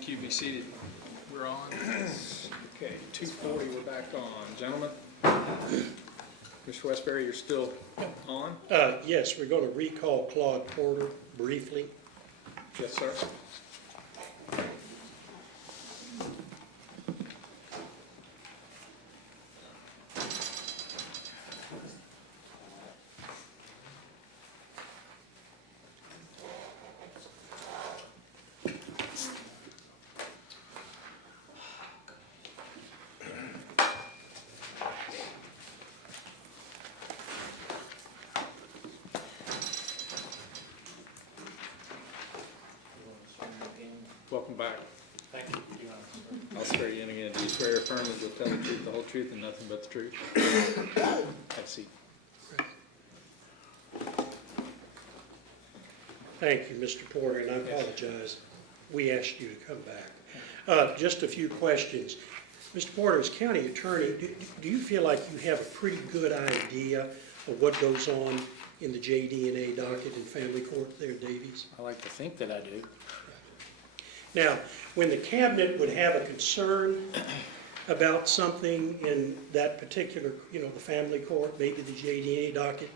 Thank you. Be seated. We're on. Okay, 2:40. We're back on. Gentlemen, Mr. Westbury, you're still on? Yes, we're going to recall Claude Porter briefly. Yes, sir. Welcome back. Thank you. I'll swear you in again. Do you swear or affirm that you'll tell the truth, the whole truth, and nothing but the truth? Have a seat. Thank you, Mr. Porter, and I apologize. We asked you to come back. Just a few questions. Mr. Porter, as county attorney, do you feel like you have a pretty good idea of what goes on in the JD&A docket in family court there in Davies? I like to think that I do. Now, when the cabinet would have a concern about something in that particular, the family court, maybe the JD&A docket,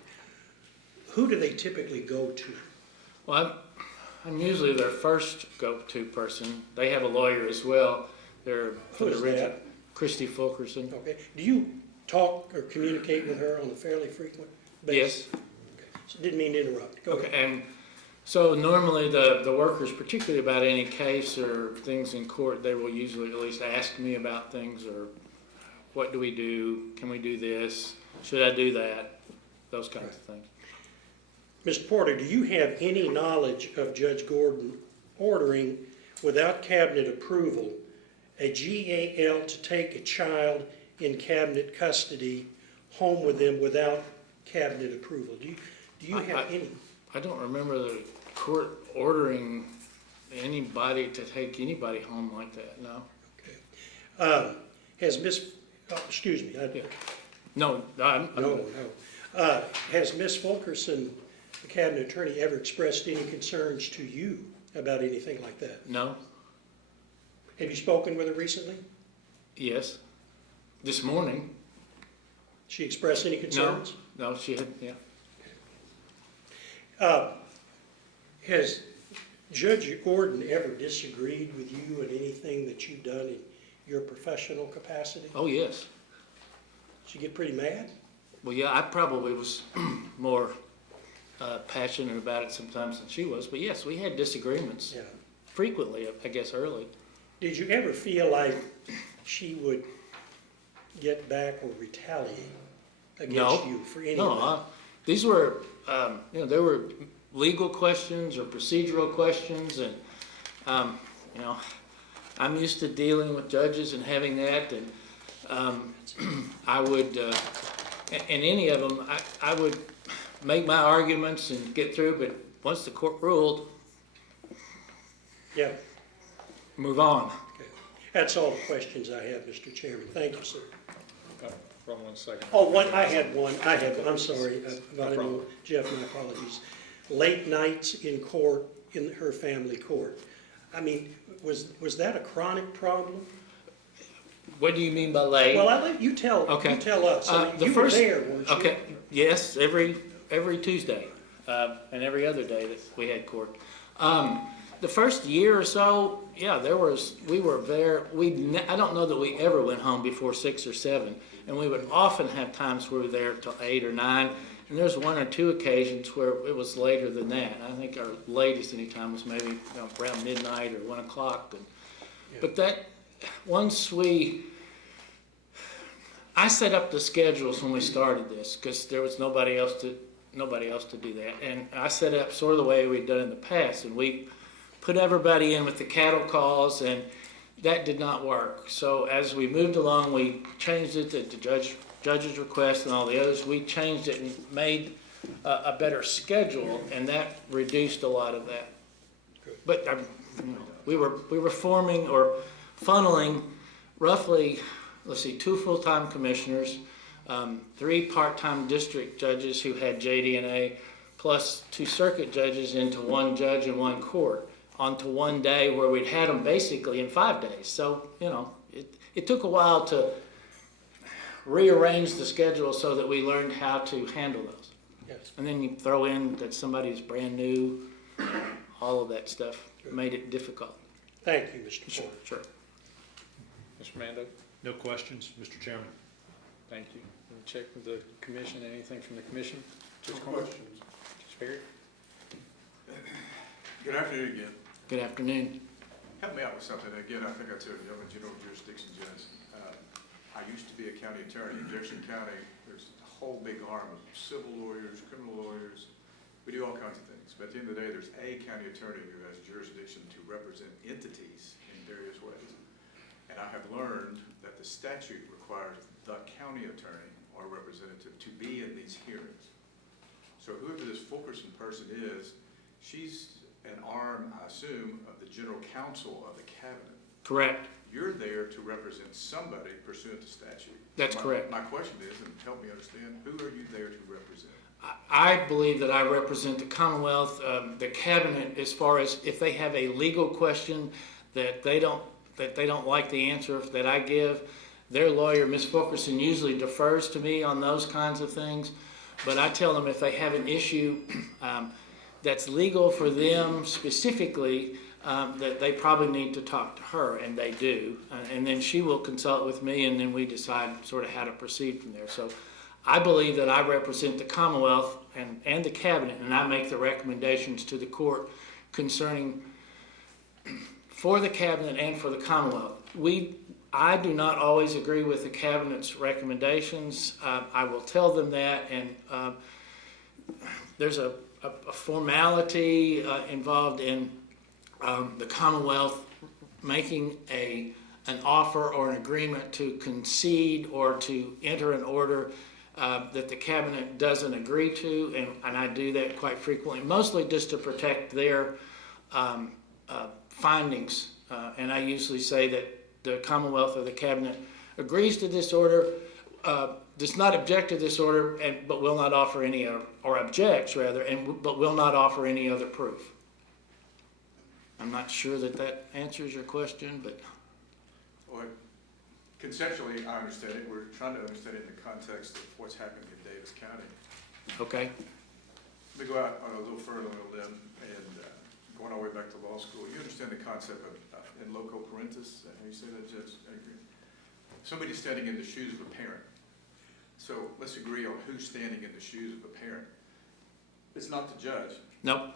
who do they typically go to? Well, I'm usually their first go-to person. They have a lawyer as well. They're Who is that? Christy Fulkerson. Okay. Do you talk or communicate with her on a fairly frequent basis? Yes. Okay. So didn't mean to interrupt. Go Okay. ahead. And so normally the workers, particularly about any case or things in court, they will usually at least ask me about things or what do we do? Can we do this? Should I do that? Those kinds of things. Mr. Porter, do you have any knowledge of Judge Gordon ordering, without cabinet approval, a GAL to take a child in cabinet custody home with them without cabinet approval? Do you have any? I don't remember the court ordering anybody to take anybody home like that, no. Okay. Has Miss, excuse me. No, No. Has Miss Fulkerson, the cabinet attorney, ever expressed any concerns to you about anything like that? No. Have you spoken with her recently? Yes. This morning. She expressed any concerns? No, she had, yeah. Has Judge Gordon ever disagreed with you in anything that you've done in your professional capacity? Oh, yes. Did she get pretty mad? Well, yeah, I probably was more passionate about it sometimes than she was. But yes, we had disagreements Yeah. frequently, I guess, early. Did you ever feel like she would get back or retaliate against you for any of that? No, these were, there were legal questions or procedural questions, and I'm used to dealing with judges and having that, and I would, in any of them, I would make my arguments and get through, but once the court ruled, Yeah. move on. Okay. That's all the questions I have, Mr. Chairman. Thank you, sir. Hold on 1 second. Oh, I had one. I'm sorry. Jeff, my apologies. Late nights in court, in her family court. I mean, was that a chronic problem? What do you mean by late? Well, I let you tell. Okay. You tell us. I mean, you were there, weren't you? Okay. Yes, every Tuesday and every other day that we had court. The first year or so, yeah, we were there. I don't know that we ever went home before 6 or 7, and we would often have times where we were there till 8 or 9. And there's 1 or 2 occasions where it was later than that. I think our latest any time was maybe around midnight or 1 o'clock. Yeah. But that once I set up the schedules when we started this because there was nobody else to do that, and I set up sort of the way we'd done in the past, and we put everybody in with the cattle calls, and that did not work. So as we moved along, we changed it at the judge's request and all the others. We changed it and made a better schedule, and that reduced a lot of that. Good. But we were forming or funneling roughly, 2 full-time commissioners, 3 part-time district judges who had JD&A, plus 2 circuit judges into 1 judge and 1 court. onto one day where we'd had them basically in 5 days. So, it took a while to rearrange the schedule so that we learned how to handle those. Yes. And then you throw in that somebody was brand new, all of that stuff made it difficult. Thank you, Mr. Porter. Sure. Mr. Mando? No questions, Mr. Chairman. Thank you. We'll check with the commission. Anything from the commission? No Judge Carter? questions. Judge Perry? Good afternoon again. Good afternoon. Help me out with something. Again, I think I told you, I'm a general jurisdiction judge. I used to be a county attorney in Jefferson County. There's a whole big arm of civil lawyers, criminal lawyers. We do all kinds of things. But at the end of the day, there's a county attorney who has jurisdiction to represent entities in various ways. And I have learned that the statute requires the county attorney or representative to be in these hearings. So whoever this Fulkerson person is, she's an arm, I assume, of the general counsel of the cabinet. Correct. You're there to represent somebody pursuant to statute. That's correct. My question is, and help me understand, who are you there to represent? I believe that I represent the Commonwealth, the cabinet, as far as if they have a legal question that they don't like the answer that I give. Their lawyer, Ms. Fulkerson, usually defers to me on those kinds of things. But I tell them if they have an issue that's legal for them specifically, that they probably need to talk to her, and they do. And then she will consult with me, and then we decide sort of how to proceed from there. So I believe that I represent the Commonwealth and the cabinet, and I make the recommendations to the court concerning for the cabinet and for the Commonwealth. I do not always agree with the cabinet's recommendations. I will tell them that, and there's a formality involved in the Commonwealth making an offer or an agreement to concede or to enter an order that the cabinet doesn't agree to, and I do that quite frequently, mostly just to protect their findings. And I usually say that the Commonwealth or the cabinet agrees to this order, does not object to this order, but will not offer any, or objects rather, but will not offer any other proof. I'm not sure that answers your question, but Well, conceptually, I understand it. We're trying to understand it in the context of what's happening in Davis County. okay. Let me go out on a little further on a limb and going all the way back to law school. You understand the concept of in loco parentis? How you say that, Judge? Somebody's standing in the shoes of a parent. So let's agree on who's standing in the shoes of a parent. It's not the judge. Nope.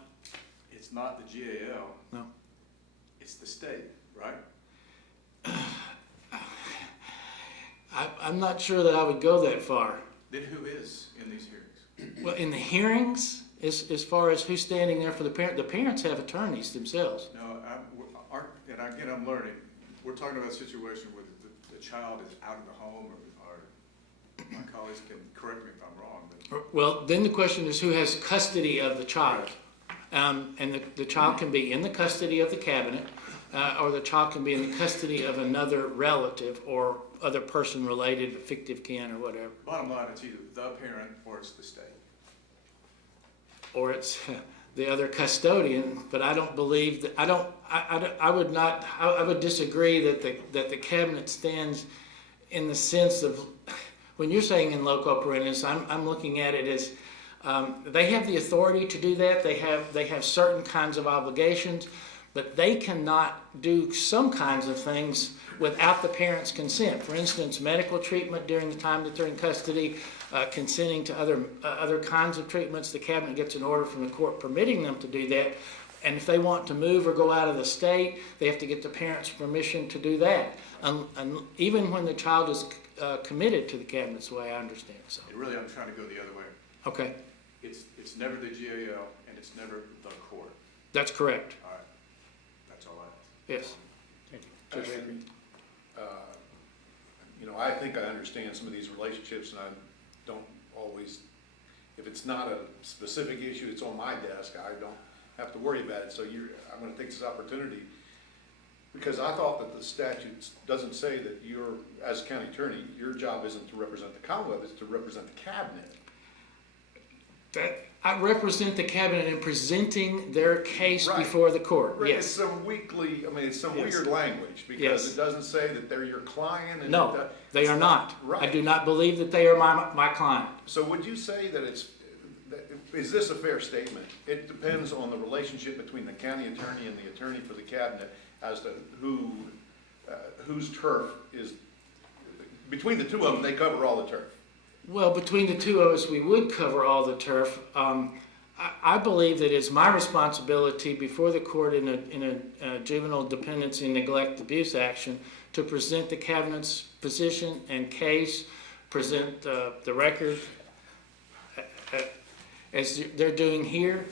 It's not the GAL. No. It's the state, right? I'm not sure that I would go that far. Then who is in these hearings? Well, in the hearings, as far as who's standing there for the parents have attorneys themselves. No, and again, I'm learning. We're talking about a situation where the child is out of the home, or my colleagues can correct me if I'm wrong. But Well, then the question is who has custody of the child. And the child can be in the custody of the cabinet, or the child can be in the custody of another relative or other person related, fictive kin or whatever. bottom line, it's either the parent or it's the state. Or it's the other custodian, but I don't believe that, I would disagree that the cabinet stands in the sense of, when you're saying in loco parentis, I'm looking at it as, they have the authority to do that. They have certain kinds of obligations, but they cannot do some kinds of things without the parent's consent. For instance, medical treatment during the time that they're in custody, consenting to other kinds of treatments. The cabinet gets an order from the court permitting them to do that. And if they want to move or go out of the state, they have to get the parent's permission to do that. And even when the child is committed to the cabinet's way, I understand. So, And really, I'm trying to go the other way. okay, It's never the GAL and it's never the court. that's correct. All right, that's all I have. Yes. Thank you. Judge Avery? I think I understand some of these relationships, and I don't always, if it's not a specific issue that's on my desk, I don't have to worry about it. So I'm going to take this opportunity, because I thought that the statute doesn't say that as county attorney, your job isn't to represent the Commonwealth, it's to represent the cabinet. I represent the cabinet in presenting their case Right. before the court, Right, it's yes. some weekly, I mean, it's some Yes. weird language, because Yes. it doesn't say that they're your client and. No, they it's are not. I Right. do not believe that they are my client. So would you say that is this a fair statement? It depends on the relationship between the county attorney and the attorney for the cabinet as to whose turf is, between the two of them, they cover all the turf. Well, between the two of us, we would cover all the turf. I believe that it's my responsibility before the court in a juvenile dependency and neglect abuse action to present the cabinet's position and case, present the record as they're doing here.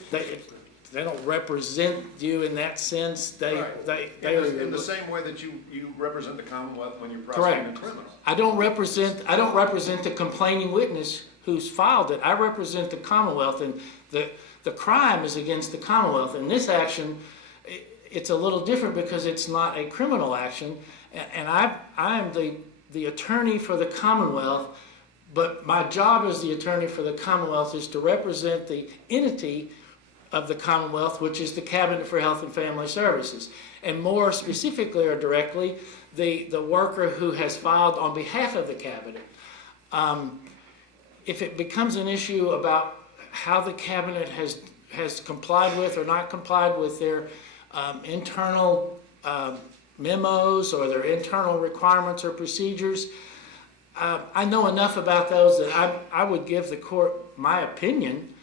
They don't represent you in that sense. They are In the same way that you represent the Commonwealth when you're prosecuting a criminal. I don't represent the complaining witness who's filed it. I represent the Commonwealth, and the crime is against the Commonwealth. In this action, it's a little different because it's not a criminal action, and I am the attorney for the Commonwealth, but my job as the attorney for the Commonwealth is to represent the entity of the Commonwealth, which is the Cabinet for Health and Family Services, and more specifically or directly, the worker who has filed on behalf of the Cabinet. If it becomes an issue about how the Cabinet has complied with or not complied with their internal memos or their internal requirements or procedures, I know enough about those that I would give the court my opinion.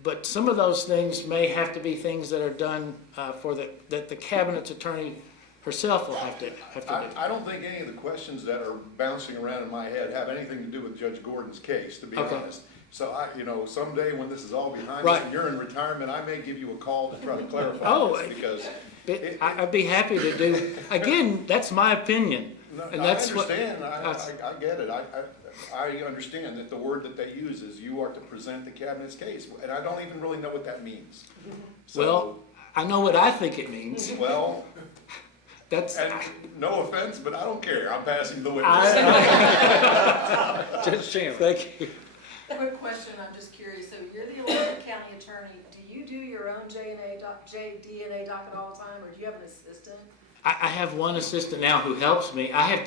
But some of those things may have to be things that are done that the cabinet's attorney herself will have to do. I don't think any of the questions that are bouncing around in my head have anything to do with Judge Gordon's case, to be honest. So someday when this is all behind us and you're in retirement, I may give you a call to try to clarify this, because I'd be happy to do. Again, that's my opinion. No, And I that's understand. I get it. I understand that the word that they use is you are to present the cabinet's case, and I don't even really know what that means. So, Well, I know what I think it means. well, That's and no offense, but I don't care. I'm passing the witness. Judge Chandler. Thank you. Quick question, I'm just curious, so you're the 11th county attorney, do you do your own DNA docket all the time, or do you have an assistant? I have one assistant now who helps me. I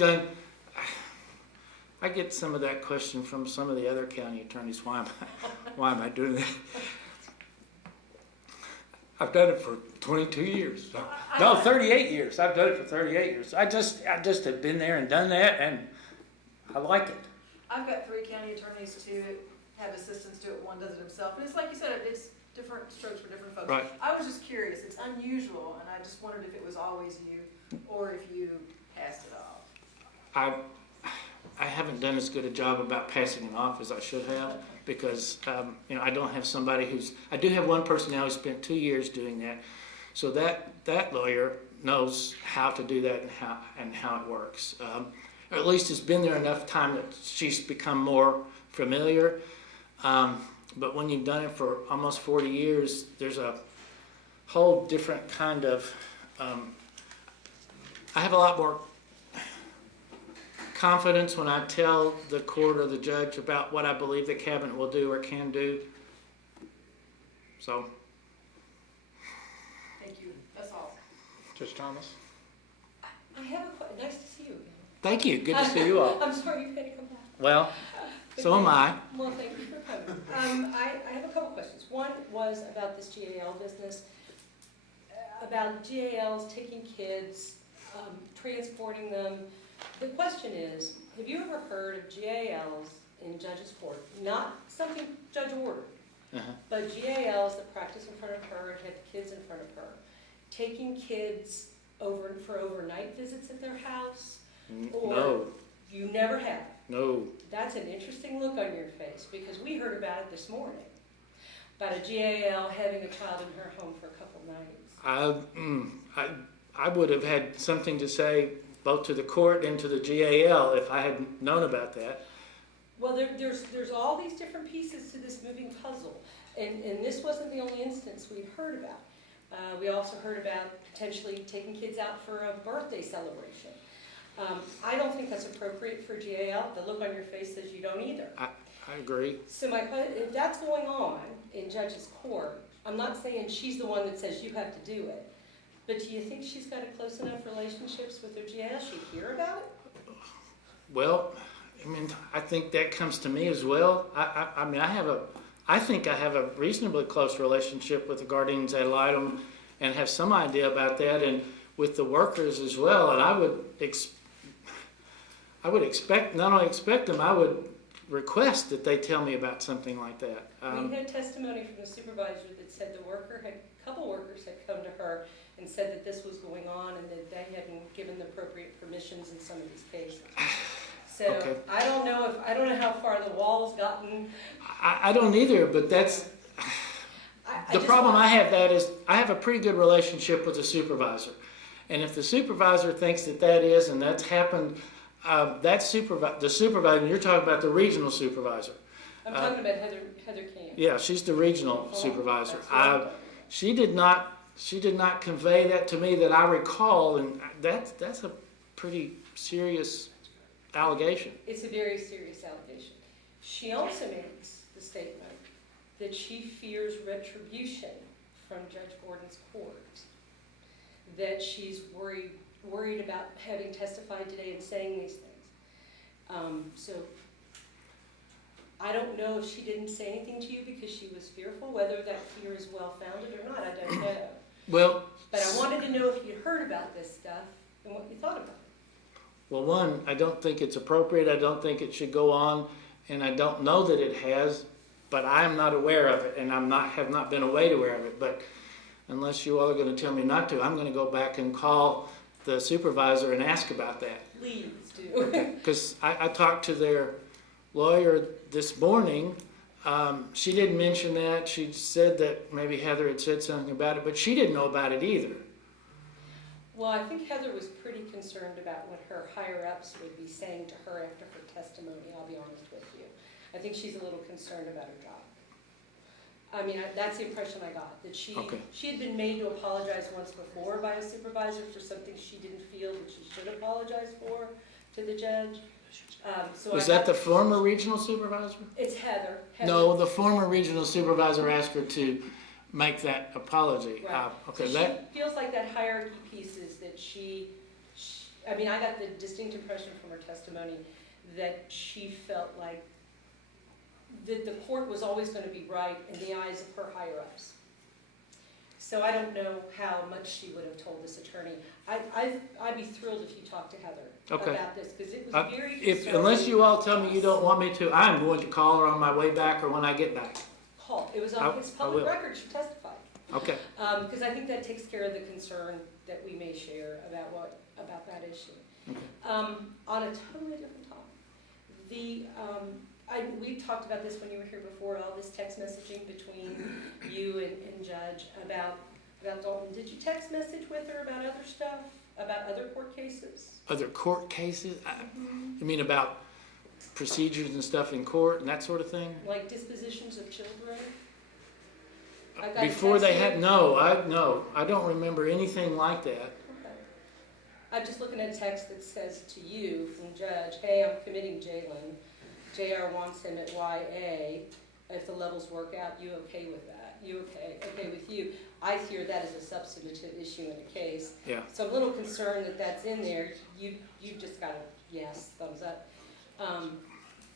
get some of that question from some of the other county attorneys. Why am I doing that? I've done it for 22 years. No, 38 years. I've done it for 38 years. I just have been there and done that, and I like it. I've got 3 county attorneys to have assistants do it, one does it himself, and it's like you said, it's different strokes for different folks. Right. I was just curious, it's unusual, and I just wondered if it was always you, or if you passed it off. I haven't done as good a job about passing it off as I should have, because I don't have somebody I do have one person now who spent 2 years doing that, so that lawyer knows how to do that and how it works. Or at least it's been there enough time that she's become more familiar. But when you've done it for almost 40 years, there's a whole different kind of. I have a lot more confidence when I tell the court or the judge about what I believe the cabinet will do or can do. So. Thank you, that's all. Judge Thomas. I have a question. Nice to see you again. Thank you. Good to see you all. I'm sorry you had to come back. Well, so am I. Well, thank you for coming. I have a couple questions. One was about this GAL business, about GALs taking kids, transporting them. The question is, have you ever heard of GALs in judge's court? Not something judge ordered, but GALs that practice in front of her and have kids in front of her, taking kids over for overnight visits at their house? Or No. You never have? No. That's an interesting look on your face, because we heard about it this morning, about a GAL having a child in her home for a couple nights. I would have had something to say both to the court and to the GAL if I had known about that. Well, there's all these different pieces to this moving puzzle, and this wasn't the only instance we'd heard about. We also heard about potentially taking kids out for a birthday celebration. I don't think that's appropriate for GAL. The look on your face says you don't either. I agree. So my question, if that's going on in judge's court, I'm not saying she's the one that says you have to do it, but do you think she's got a close enough relationships with her GL? She'd hear about it? Well, I mean, I think that comes to me as well. I mean, I think I have a reasonably close relationship with the guardians ad litem and have some idea about that, and with the workers as well. And I would expect, not only expect them, I would request that they tell me about something like that. We had testimony from the supervisor that said a couple workers had come to her and said that this was going on and that they hadn't given the appropriate permissions in some of these cases. So Okay. I don't know how far the wall's gotten. I don't either, but that's, the problem I have that is, I have a pretty good relationship with the supervisor. And if the supervisor thinks that is, and that's happened, the supervisor, you're talking about the regional supervisor. I'm talking about Heather Camp. Yeah, she's the regional supervisor. That's what I'm talking about. She did not convey that to me that I recall, and that's a pretty serious allegation. It's a very serious allegation. She also makes the statement that she fears retribution from Judge Gordon's court, that she's worried about having testified today and saying these things. So I don't know if she didn't say anything to you because she was fearful. Whether that fear is well-founded or not, I don't know. Well, But I wanted to know if you'd heard about this stuff and what you thought about it. well, one, I don't think it's appropriate. I don't think it should go on, and I don't know that it has, but I am not aware of it, and have not been aware of it. But unless you all are going to tell me not to, I'm going to go back and call the supervisor and ask about that. Please do. Because I talked to their lawyer this morning. She didn't mention that. She said that maybe Heather had said something about it, but she didn't know about it either. Well, I think Heather was pretty concerned about what her higher-ups would be saying to her after her testimony, I'll be honest with you. I think she's a little concerned about her job. I mean, that's the impression I got, that she had been made to apologize once before by a supervisor for something she didn't feel that she should apologize for to the judge. Was that the former regional supervisor? It's Heather. No, the former regional supervisor asked her to make that apology. Right. Okay, So that. she feels like that hierarchy piece is that I mean, I got the distinct impression from her testimony that she felt like that the court was always going to be right in the eyes of her higher-ups. So I don't know how much she would have told this attorney. I'd be thrilled if you talked to Heather about this, because it was very concerning. Unless you all tell me you don't want me to, I'm going to call her on my way back or when I get back. Call. It was on it's public record. She testified. Okay. Because I think that takes care of the concern that we may share about that issue. Okay. On a totally different topic, we talked about this when you were here before, all this text messaging between you and Judge about Dalton. Did you text message with her about other stuff, about other court cases? Other court cases? You mean about procedures and stuff in court and that sort of thing? Like dispositions of children? Before they had, no, I don't remember anything like that. Okay. I'm just looking at a text that says to you from Judge, hey, I'm committing Jalen. JR wants him at YA. If the levels work out, you okay with that? You okay with you? I hear that as a substantive issue in a case. Yeah. So I'm a little concerned that that's in there. You've just got a yes, thumbs up.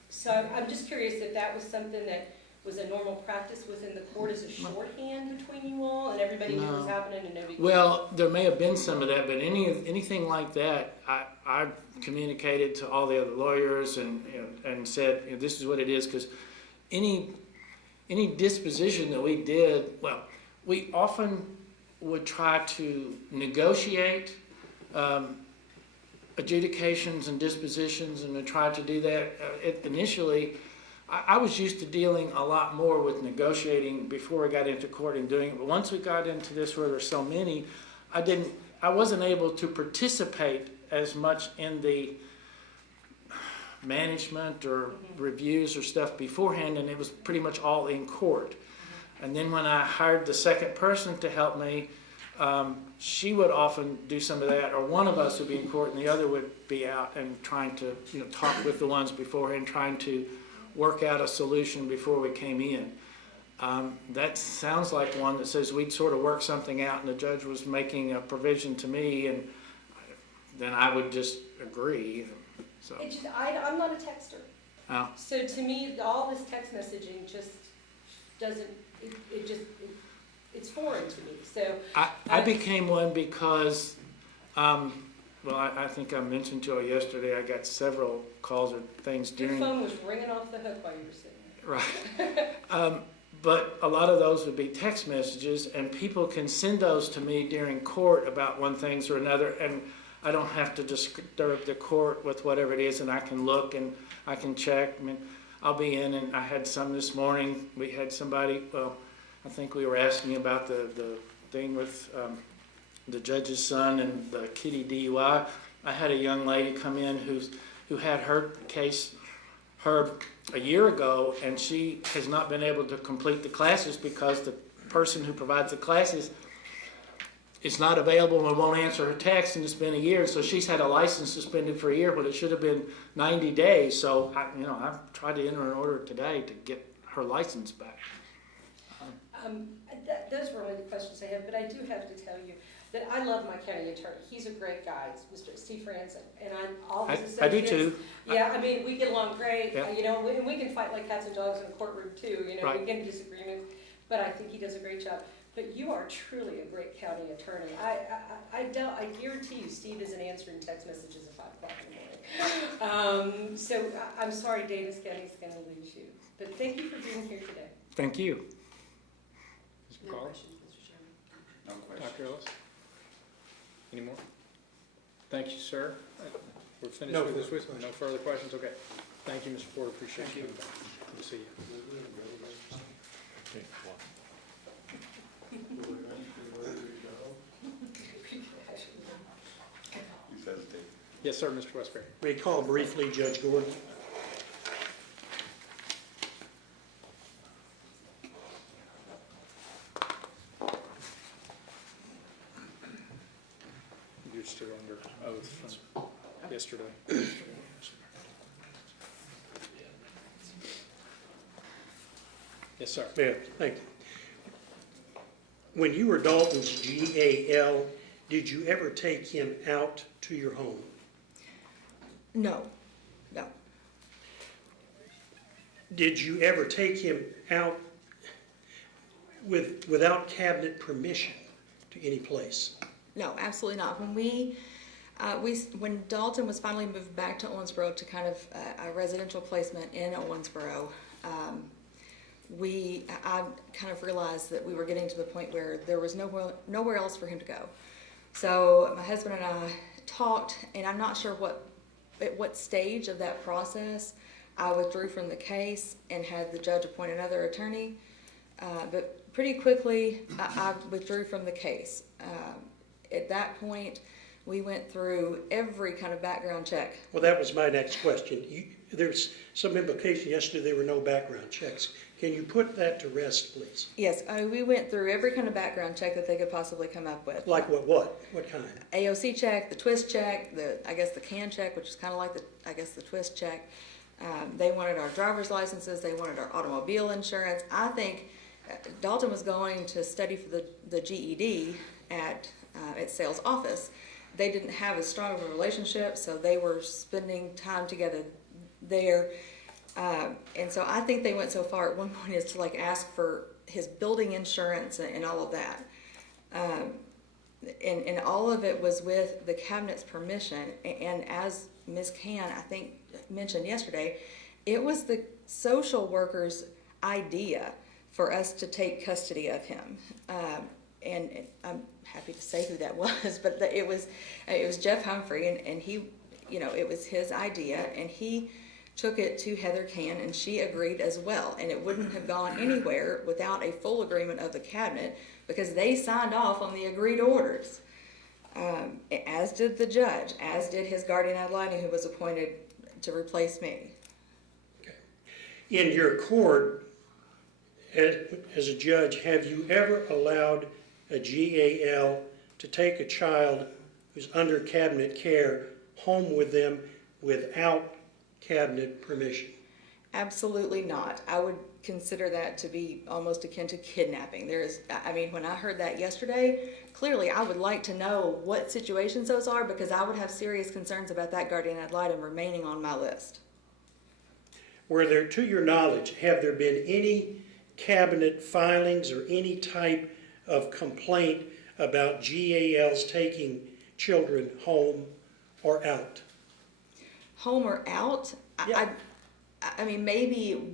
So I'm just curious if that was something that was a normal practice within the court as a shorthand between you all, and everybody knew what was happening and no big deal? Well, there may have been some of that, but anything like that, I communicated to all the other lawyers and said, this is what it is, because any disposition that we did, well, we often would try to negotiate adjudications and dispositions, and to try to do that. Initially, I was used to dealing a lot more with negotiating before I got into court and doing it, but once we got into this where there's so many, I wasn't able to participate as much in the management or reviews or stuff beforehand, and it was pretty much all in court. And then when I hired the second person to help me, she would often do some of that, or one of us would be in court and the other would be out and trying to talk with the ones beforehand, trying to work out a solution before we came in. That sounds like one that says we'd sort of work something out and the judge was making a provision to me, and then I would just agree, so. It just, I'm not a texter. Oh. So to me, all this text messaging just doesn't, it's foreign to me, so. I became one because, well, I think I mentioned to you yesterday, I got several calls or things Your during. phone was ringing off the hook while you were sitting there. Right. But a lot of those would be text messages, and people can send those to me during court about one thing or another, and I don't have to disturb the court with whatever it is, and I can look and I can check. I mean, I'll be in, and I had some this morning. We had somebody, well, I think we were asking about the thing with the judge's son and the kitty DUI. I had a young lady come in who had her case heard a year ago, and she has not been able to complete the classes because the person who provides the classes is not available and won't answer her text, and it's been a year. So she's had a license suspended for a year, but it should have been 90 days. So I've tried to enter an order today to get her license back. Those were only the questions I have, but I do have to tell you that I love my county attorney. He's a great guy, Mr. Steve Franzen, and all his associates. I do too. Yeah, I mean, we get along great, Yeah. And we can fight like cats and dogs in a courtroom too, Right. we get in disagreements, but I think he does a great job. But you are truly a great county attorney. I guarantee you Steve isn't answering text messages at 5 o'clock in the morning. So I'm sorry Davis County's gonna lose you, but thank you for being here today. Thank you. Ms. No McCall? questions, Mr. Chairman. No questions. Dr. Ellis? Any more? Thank you, sir. We're finished No with this further witness. No further questions? Okay. Thank you, Mr. Porter. Appreciate you coming back. Good to see you. Please hesitate. Yes, sir, Mr. Westbury. Recall briefly, Judge Gordon. You're still under oath from yesterday. Yes, sir. Yeah, thank you. When you were Dalton's GAL, did you ever take him out to your home? No. Did you ever take him out without cabinet permission to any place? No, absolutely not. When Dalton was finally moved back to Owensboro to kind of a residential placement in Owensboro, I kind of realized that we were getting to the point where there was nowhere else for him to go. So my husband and I talked, and I'm not sure at what stage of that process I withdrew from the case and had the judge appoint another attorney. But pretty quickly, I withdrew from the case. At that point, we went through every kind of background check. Well, that was my next question. There's some implication yesterday there were no background checks. Can you put that to rest, please? Yes, we went through every kind of background check that they could possibly come up with. Like what? What kind? AOC check, the twist check, the CAN check, which is kind of like the twist check. They wanted our driver's licenses. They wanted our automobile insurance. I think Dalton was going to study for the GED at sales office. They didn't have as strong of a relationship, so they were spending time together there. And so I think they went so far at one point as to ask for his building insurance and all of that. And all of it was with the cabinet's permission. And as Ms. Can, I think, mentioned yesterday, it was the social worker's idea for us to take custody of him. And I'm happy to say who that was, but it was Jeff Humphrey, and he, it was his idea, and he took it to Heather Can, and she agreed as well. And it wouldn't have gone anywhere without a full agreement of the cabinet, because they signed off on the agreed orders, as did the judge, as did his guardian ad litem, who was appointed to replace me. Okay. In your court, as a judge, have you ever allowed a GAL to take a child who's under cabinet care home with them without cabinet permission? Absolutely not. I would consider that to be almost akin to kidnapping. I mean, when I heard that yesterday, clearly I would like to know what situations those are, because I would have serious concerns about that guardian ad litem remaining on my list. Were there, to your knowledge, have there been any cabinet filings or any type of complaint about GALs taking children home or out? Home or out? Yeah. I mean, maybe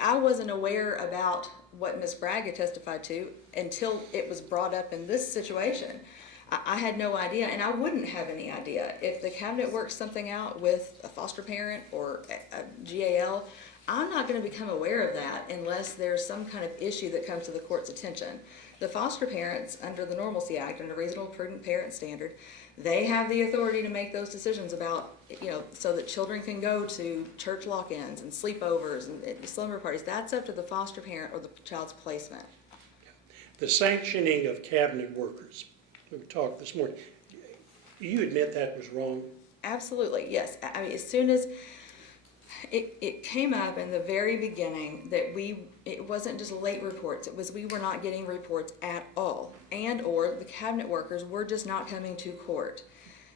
I wasn't aware about what Ms. Braga testified to until it was brought up in this situation. I had no idea, and I wouldn't have any idea. If the cabinet works something out with a foster parent or a GAL, I'm not going to become aware of that unless there's some kind of issue that comes to the court's attention. The foster parents, under the Normalcy Act and a reasonable prudent parent standard, they have the authority to make those decisions about, so that children can go to church lock-ins and sleepovers and slumber parties. That's up to the foster parent or the child's placement. The sanctioning of cabinet workers. We talked this morning. You admit that was wrong? Absolutely, yes. I mean, as soon as it came up in the very beginning that it wasn't just late reports, it was we were not getting reports at all, and or the cabinet workers were just not coming to court.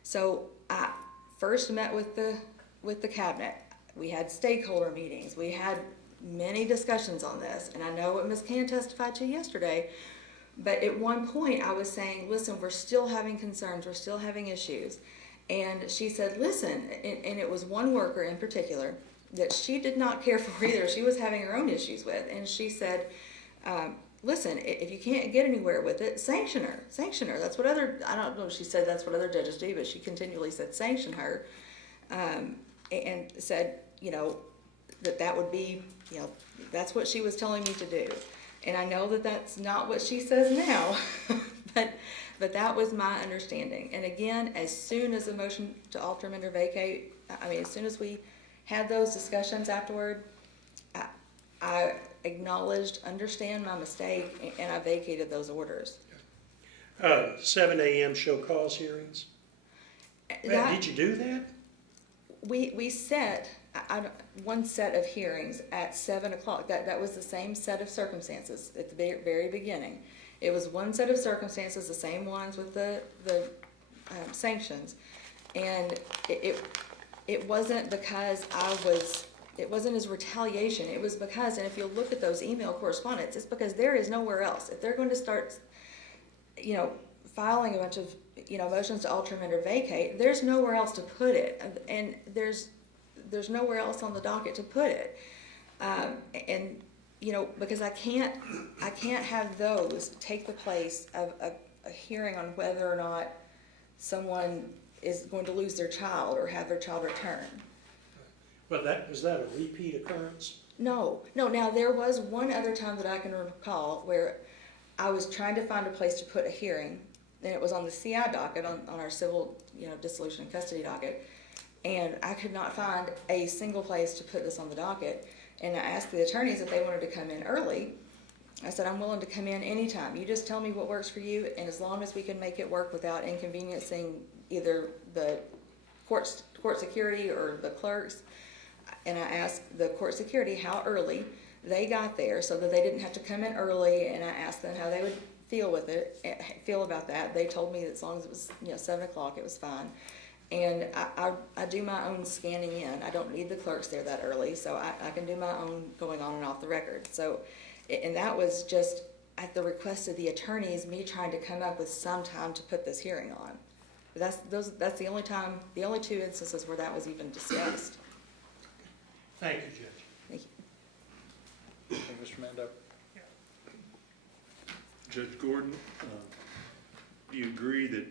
So I first met with the cabinet. We had stakeholder meetings. We had many discussions on this, and I know what Ms. Can testified to yesterday, but at one point I was saying, listen, we're still having concerns, we're still having issues. And she said, listen, and it was one worker in particular that she did not care for either. She was having her own issues with. And she said, listen, if you can't get anywhere with it, sanction her. That's what I don't know if she said that's what other judges do, but she continually said sanction her. And said, that would be, that's what she was telling me to do. And I know that that's not what she says now, but that was my understanding. And again, as soon as the motion to alter, amend, or vacate, as soon as we had those discussions afterward, I acknowledged, understand my mistake, and I vacated those orders. 7 a.m. show cause hearings. Did you do that? We set one set of hearings at 7 o'clock. That was the same set of circumstances at the very beginning. It was one set of circumstances, the same ones with the sanctions, and it wasn't because it wasn't as retaliation. It was because, and if you look at those email correspondence, it's because there is nowhere else. If they're going to start, filing a bunch of, motions to alter, amend, or vacate, there's nowhere else to put it, and there's nowhere else on the docket to put it, and because I can't have those take the place of a hearing on whether or not someone is going to lose their child or have their child returned. Well, was that a repeat occurrence? No. Now, there was one other time that I can recall where I was trying to find a place to put a hearing, and it was on the CI docket, on our civil, dissolution and custody docket, and I could not find a single place to put this on the docket, and I asked the attorneys if they wanted to come in early. I said, I'm willing to come in anytime. You just tell me what works for you, and as long as we can make it work without inconveniencing either the court security or the clerks. And I asked the court security how early they got there so that they didn't have to come in early, and I asked them how they would feel about that. They told me that as long as it was 7 o'clock, it was fine. And I do my own scanning in. I don't need the clerks there that early, so I can do my own going on and off the record. So, and that was just at the request of the attorneys, me trying to come up with some time to put this hearing on. But that's the only two instances where that was even discussed. Thank you, Judge. Thank you. Okay, Mr. Mando. Judge Gordon, do you agree that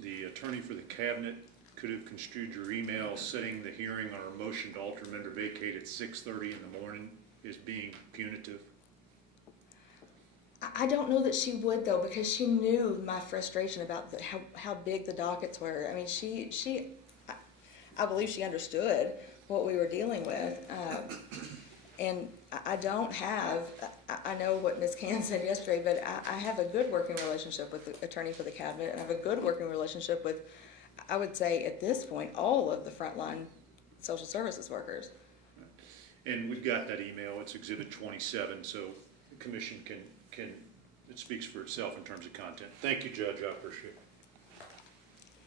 the attorney for the cabinet could have construed your email setting the hearing on a motion to alter, amend, or vacate at 6:30 in the morning as being punitive? I don't know that she would, though, because she knew my frustration about how big the dockets were. I mean, I believe she understood what we were dealing with. And I don't have, I know what Ms. Can said yesterday, but I have a good working relationship with the attorney for the cabinet, and I have a good working relationship with, I would say at this point, all of the frontline social services workers. And we've got that email, it's Exhibit 27, so the commission it speaks for itself in terms of content. Thank you, Judge, I appreciate it.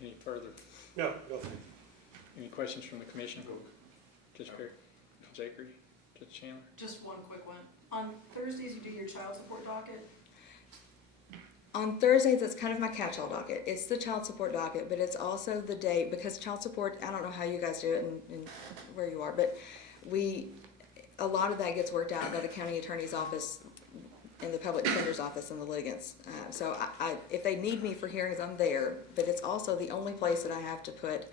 Any further? No, no, thank Any questions from the commission? Judge Perry, Judge Avery, Judge Chandler? Just one quick one. On Thursdays, you do your child support docket? On Thursdays, it's kind of my catch-all docket. It's the child support docket, but it's also the day, because child support, I don't know how you guys do it and where you are, but a lot of that gets worked out by the county attorney's office and the public defender's office and the litigants. So if they need me for hearings, I'm there, but it's also the only place that I have to put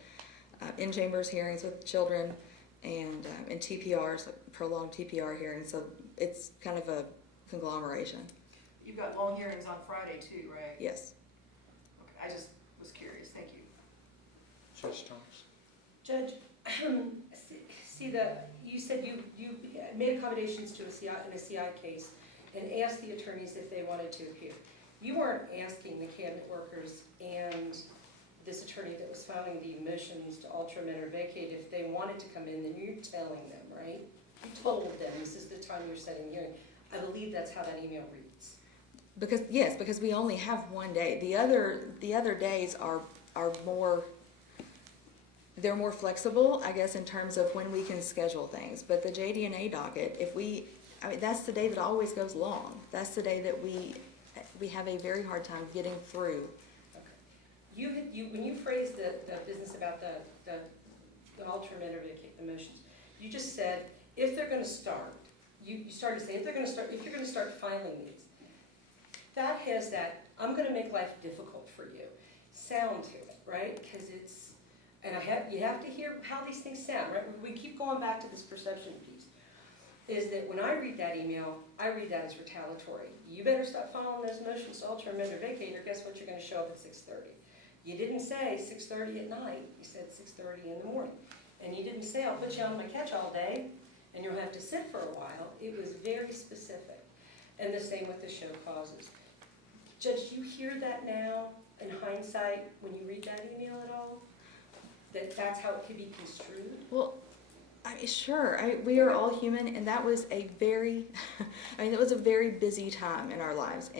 in-chambers hearings with children and TPRs, prolonged TPR hearings, so it's kind of a conglomeration. You've got long hearings on Friday too, right? Yes. Okay, I just was curious, thank you. Judge Thomas? Judge, you said you made accommodations to in a CI case and asked the attorneys if they wanted to appear. You weren't asking the cabinet workers and this attorney that was filing the motions to alter, amend, or vacate if they wanted to come in, then you're telling them, right? You told them this is the time you're setting the hearing. I believe that's how that email reads. Because we only have one day. The other days are more, they're more flexible, I guess, in terms of when we can schedule things. But the JD&A docket, that's the day that always goes long. That's the day that we have a very hard time getting through. Okay. When you phrased the business about the alter, amend, or vacate the motions, you just said if they're going to start. You started saying if you're going to start filing these. That has that I'm going to make life difficult for you sound to it, right? Because you have to hear how these things sound, right? We keep going back to this perception piece. Is that when I read that email, I read that as retaliatory. You better stop filing those motions to alter, amend, or vacate, or guess what? You're going to show up at 6:30. You didn't say 6:30 at night. You said 6:30 in the morning, and you didn't say I'll put you on my catch all day, and you'll have to sit for a while. It was very specific, and the same with the show causes. Judge, do you hear that now, in hindsight, when you read that email at all? That's how it could be construed? Well, sure. We are all human, and that was a very, it was a very busy time in our lives.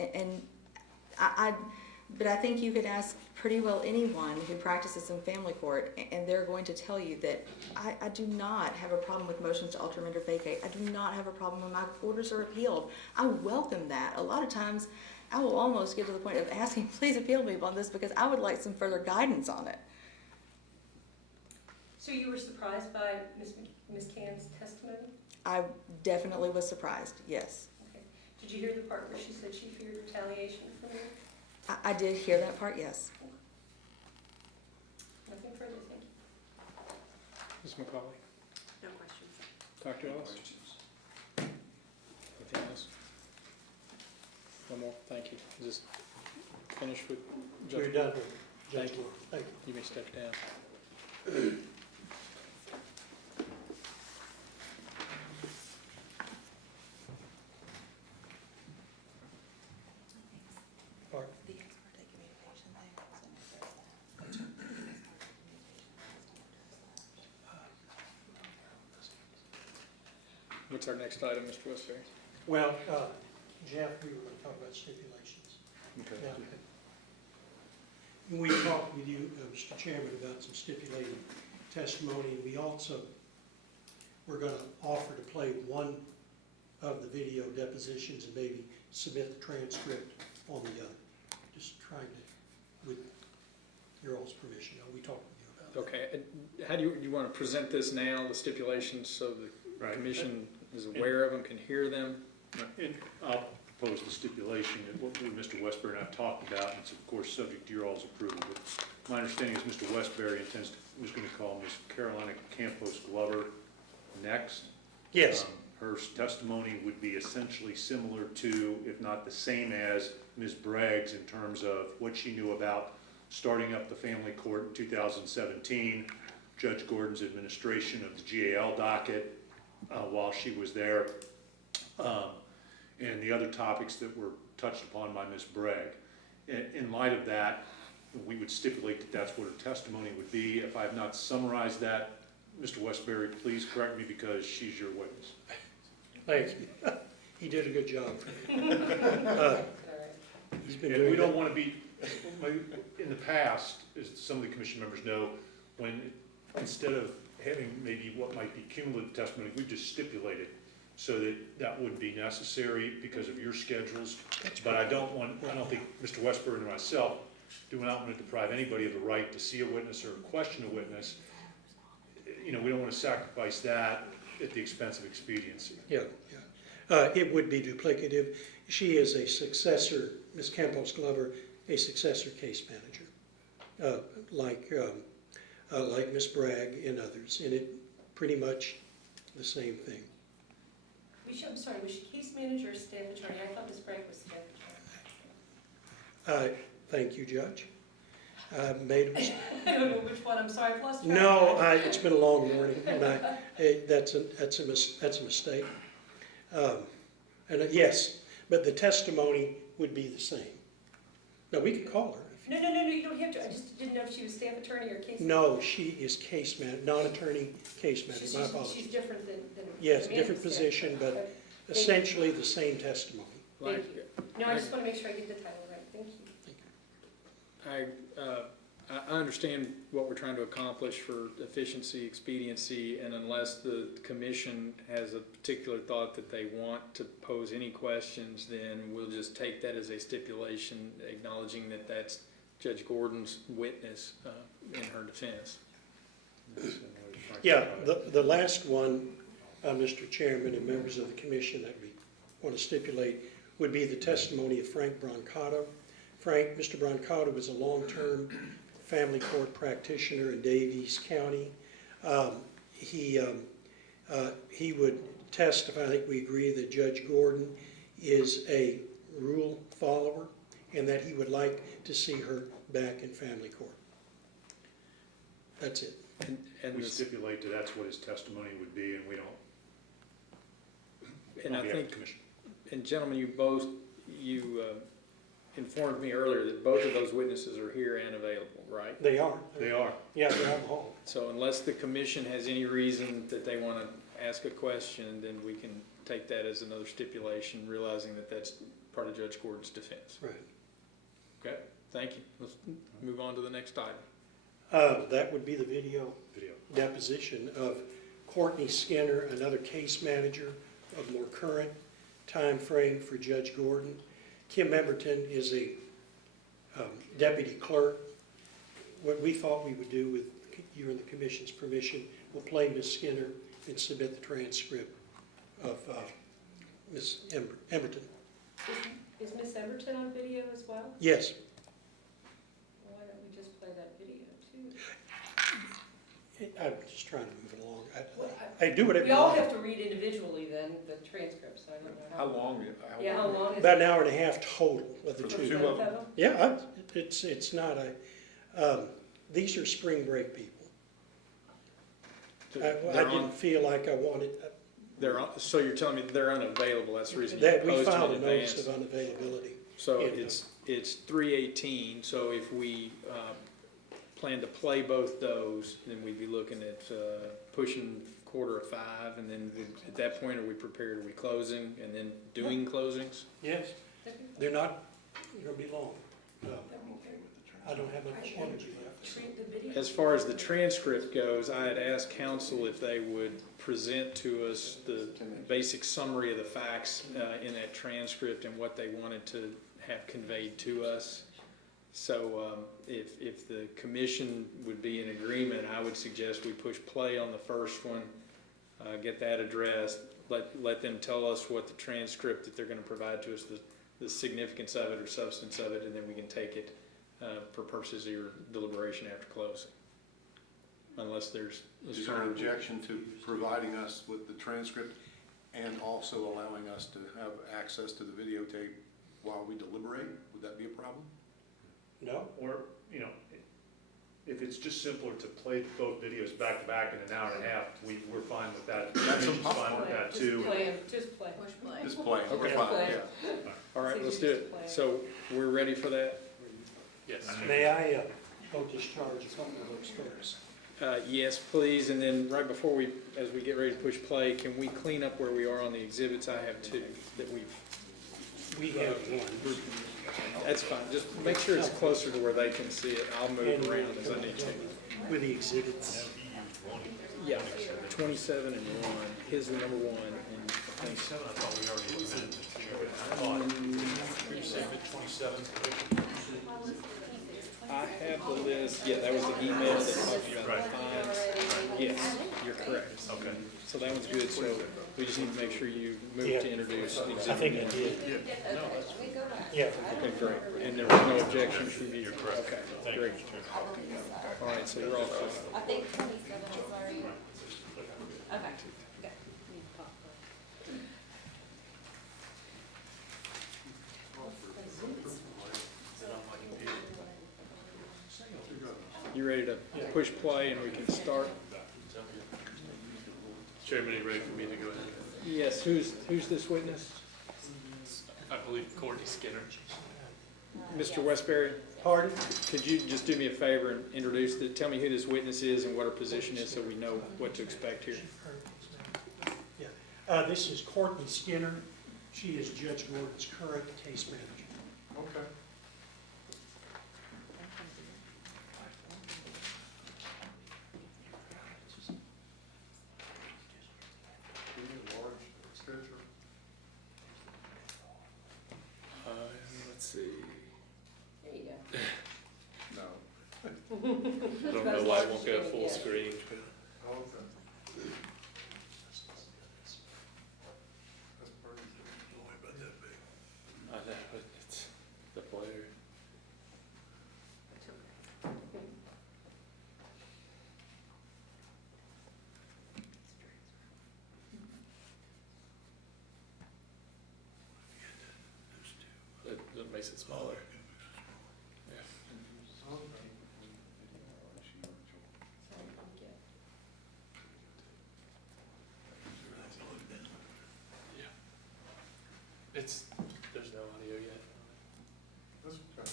But I think you could ask pretty well anyone who practices in family court, and they're going to tell you that I do not have a problem with motions to alter, amend, or vacate. I do not have a problem when my orders are appealed. I welcome that. A lot of times, I will almost get to the point of asking, please appeal me on this, because I would like some further guidance on it. So you were surprised by Ms. Cann's testimony? I definitely was surprised, yes. Okay. Did you hear the part where she said she feared retaliation from you? I did hear that part, yes. Nothing further, thank you. Ms. McCauley? No questions. Dr. Ellis? Anything else? One more, thank you. Just finish with Judge. We're done with Judge Thank you. Moore. Thank you. You may step down. Pardon? What's our next item, Mr. Westbury? Well, Jeff, we were going to talk about stipulations. Okay. Now, we talked with you, Mr. Chairman, about some stipulated testimony. We also were going to offer to play one of the video depositions and maybe submit the transcript on the other. Just trying to, with your all's permission, we talked with you about that. Okay, how do you want to present this now, the stipulations, so the Right. commission is aware of them, can hear them? And I'll propose the stipulation that what Mr. Westbury and I have talked about, and it's of course subject to your all's approval, but my understanding is Mr. Westbury was going to call Ms. Carolina Campos Glover next. Yes. Her testimony would be essentially similar to, if not the same as, Ms. Bragg's in terms of what she knew about starting up the family court in 2017, Judge Gordon's administration of the GAL docket while she was there, and the other topics that were touched upon by Ms. Bragg. In light of that, we would stipulate that that's what her testimony would be. If I have not summarized that Mr. Westbury, please correct me because she's your witness. Thank you. He did a good job. He's been And we doing don't that. want to be, in the past, as some of the commission members know, when, instead of having maybe what might be cumulative testimony, we just stipulated so that that wouldn't be necessary because of your schedules. But I don't think Mr. Westbury and myself do not want to deprive anybody of the right to see a witness or question a witness. You know, we don't want to sacrifice that at the expense of expediency. Yeah, it would be duplicative. She is a successor, Ms. Campos Glover, a successor case manager, like Ms. Bragg and others, and it pretty much the same thing. I'm sorry, was she case manager or staff attorney? I thought Ms. Bragg was staff attorney. Thank you, Judge. I made a mistake. I don't know which one, I'm sorry, I've lost track. No, it's been a long morning, and that's a mistake. Yes, but the testimony would be the same. No, we could call her. No, you don't have to, I just didn't know if she was staff attorney or case. No, she is case man, non-attorney case manager, my She's apologies. different than. Yes, than different Amanda's position, staff. but Okay. essentially the same testimony. Thank Like, you. No, I just want to make sure I get the title right, thank you. I understand what we're trying to accomplish for efficiency, expediency, and unless the commission has a particular thought that they want to pose any questions, then we'll just take that as a stipulation, acknowledging that that's Judge Gordon's witness in her defense. Yeah, the last one, Mr. Chairman and members of the commission that we want to stipulate would be the testimony of Frank Brancato. Mr. Brancato was a long-term family court practitioner in Davies County. He would testify, I think we agree that Judge Gordon is a rule follower and that he would like to see her back in family court. That's it. And We the stipulate that that's what his testimony would be, and we don't. And I on behalf of think, the commission. and gentlemen, you informed me earlier that both of those witnesses are here and available, right? They are. They are. Yeah, they're on the hall. So unless the commission has any reason that they want to ask a question, then we can take that as another stipulation, realizing that that's part of Judge Gordon's defense. Right. Okay, thank you. Let's move on to the next item. That would be the video deposition of Courtney Skinner, another case manager of more current time frame for Judge Gordon. Kim Emberton is a deputy clerk. What we thought we would do with you and the commission's permission, we'll play Ms. Skinner and submit the transcript of Ms. Emberton. Is Miss Emberton on video as well? Yes. Well, why don't we just play that video too? I'm just trying to move it along. Well, I do whatever We you all want. have to read individually then, the transcripts, I don't know How how. long? Yeah, how long is it? About an hour and a half total of the For two. two Both of them? Yeah, it's not these are spring break people. I They're didn't on, feel like I wanted, so you're telling me they're unavailable, that's the reason you that we posted filed in a notice advance. of unavailability. So Yeah. it's 3:18, so if we plan to play both those, then we'd be looking at pushing 4:45, and then at that point, are we prepared, are we closing, and then doing closings? Yes, they're not gonna be long. I don't have much energy left. Treat the video. As far as the transcript goes, I had asked counsel if they would present to us the basic summary of the facts in that transcript and what they wanted to have conveyed to us. So if the commission would be in agreement, I would suggest we push play on the first one, get that addressed, let them tell us what the transcript that they're going to provide to us, the significance of it or substance of it, and then we can take it for purposes of your deliberation after closing. Unless there's a Is there strong an objection to providing us with the transcript and also allowing us to have access to the videotape while we deliberate? Would that be a problem? No? Or, you know, if it's just simpler to play both videos back to back in an hour and a half, we're fine with that. The commission's fine with that too. Just play. Just play, we're Okay. fine, Play. yeah. All right, So let's you do just it. play. So we're ready for that? Yes. May I discharge some of those first? Yes, please, and then right before as we get ready to push play, can we clean up where we are on the exhibits? I have two that We have one. that's fine, just make sure it's closer to where they can see it. I'll move around as I need to. With the exhibits. Yeah, 27 and 1, his is number 1, and thanks. I have the list, yeah, that was the email that talked about the fines. Yes, you're correct. Okay. So that one's good, so we just need to make sure you move to introduce the exhibit. I think I did. Yeah. Okay, great, and there was no objection from you? You're correct. Okay, great. All right, so we're all clear. I think 27 is already. Okay. Okay. You ready to push play and we can start? Chairman, are you ready for me to go ahead? Yes, who's this witness? I believe Courtney Skinner. Mr. Westbury? Pardon? Could you just do me a favor and tell me who this witness is and what her position is so we know what to expect here? Yeah. This is Courtney Skinner. She is Judge Gordon's current case manager. Okay. Let's see. There you go. No. I don't know why it won't go full screen. Okay. That's pretty I know, it's the player. That makes it smaller. Yeah. There's no audio yet. That's okay.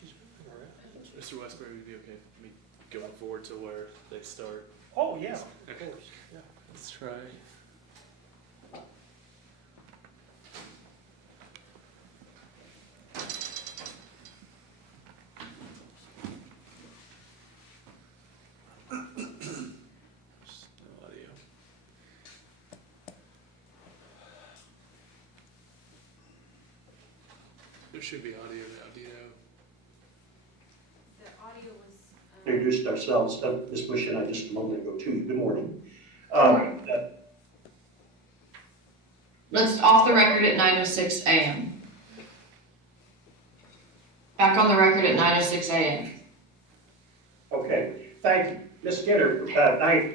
She's moving around. Mr. Westbury, would be okay with me going forward to where they start? Oh, yeah, of course. Yeah. Let's try. No audio. There should be audio now, do you know? The audio was. Introduced ourselves, Ms. Bush and I just a moment ago too. Good morning. Let's off the record at 9:06 a.m. Back on the record at 9:06 a.m. Okay, thank you. Ms. Skinner, I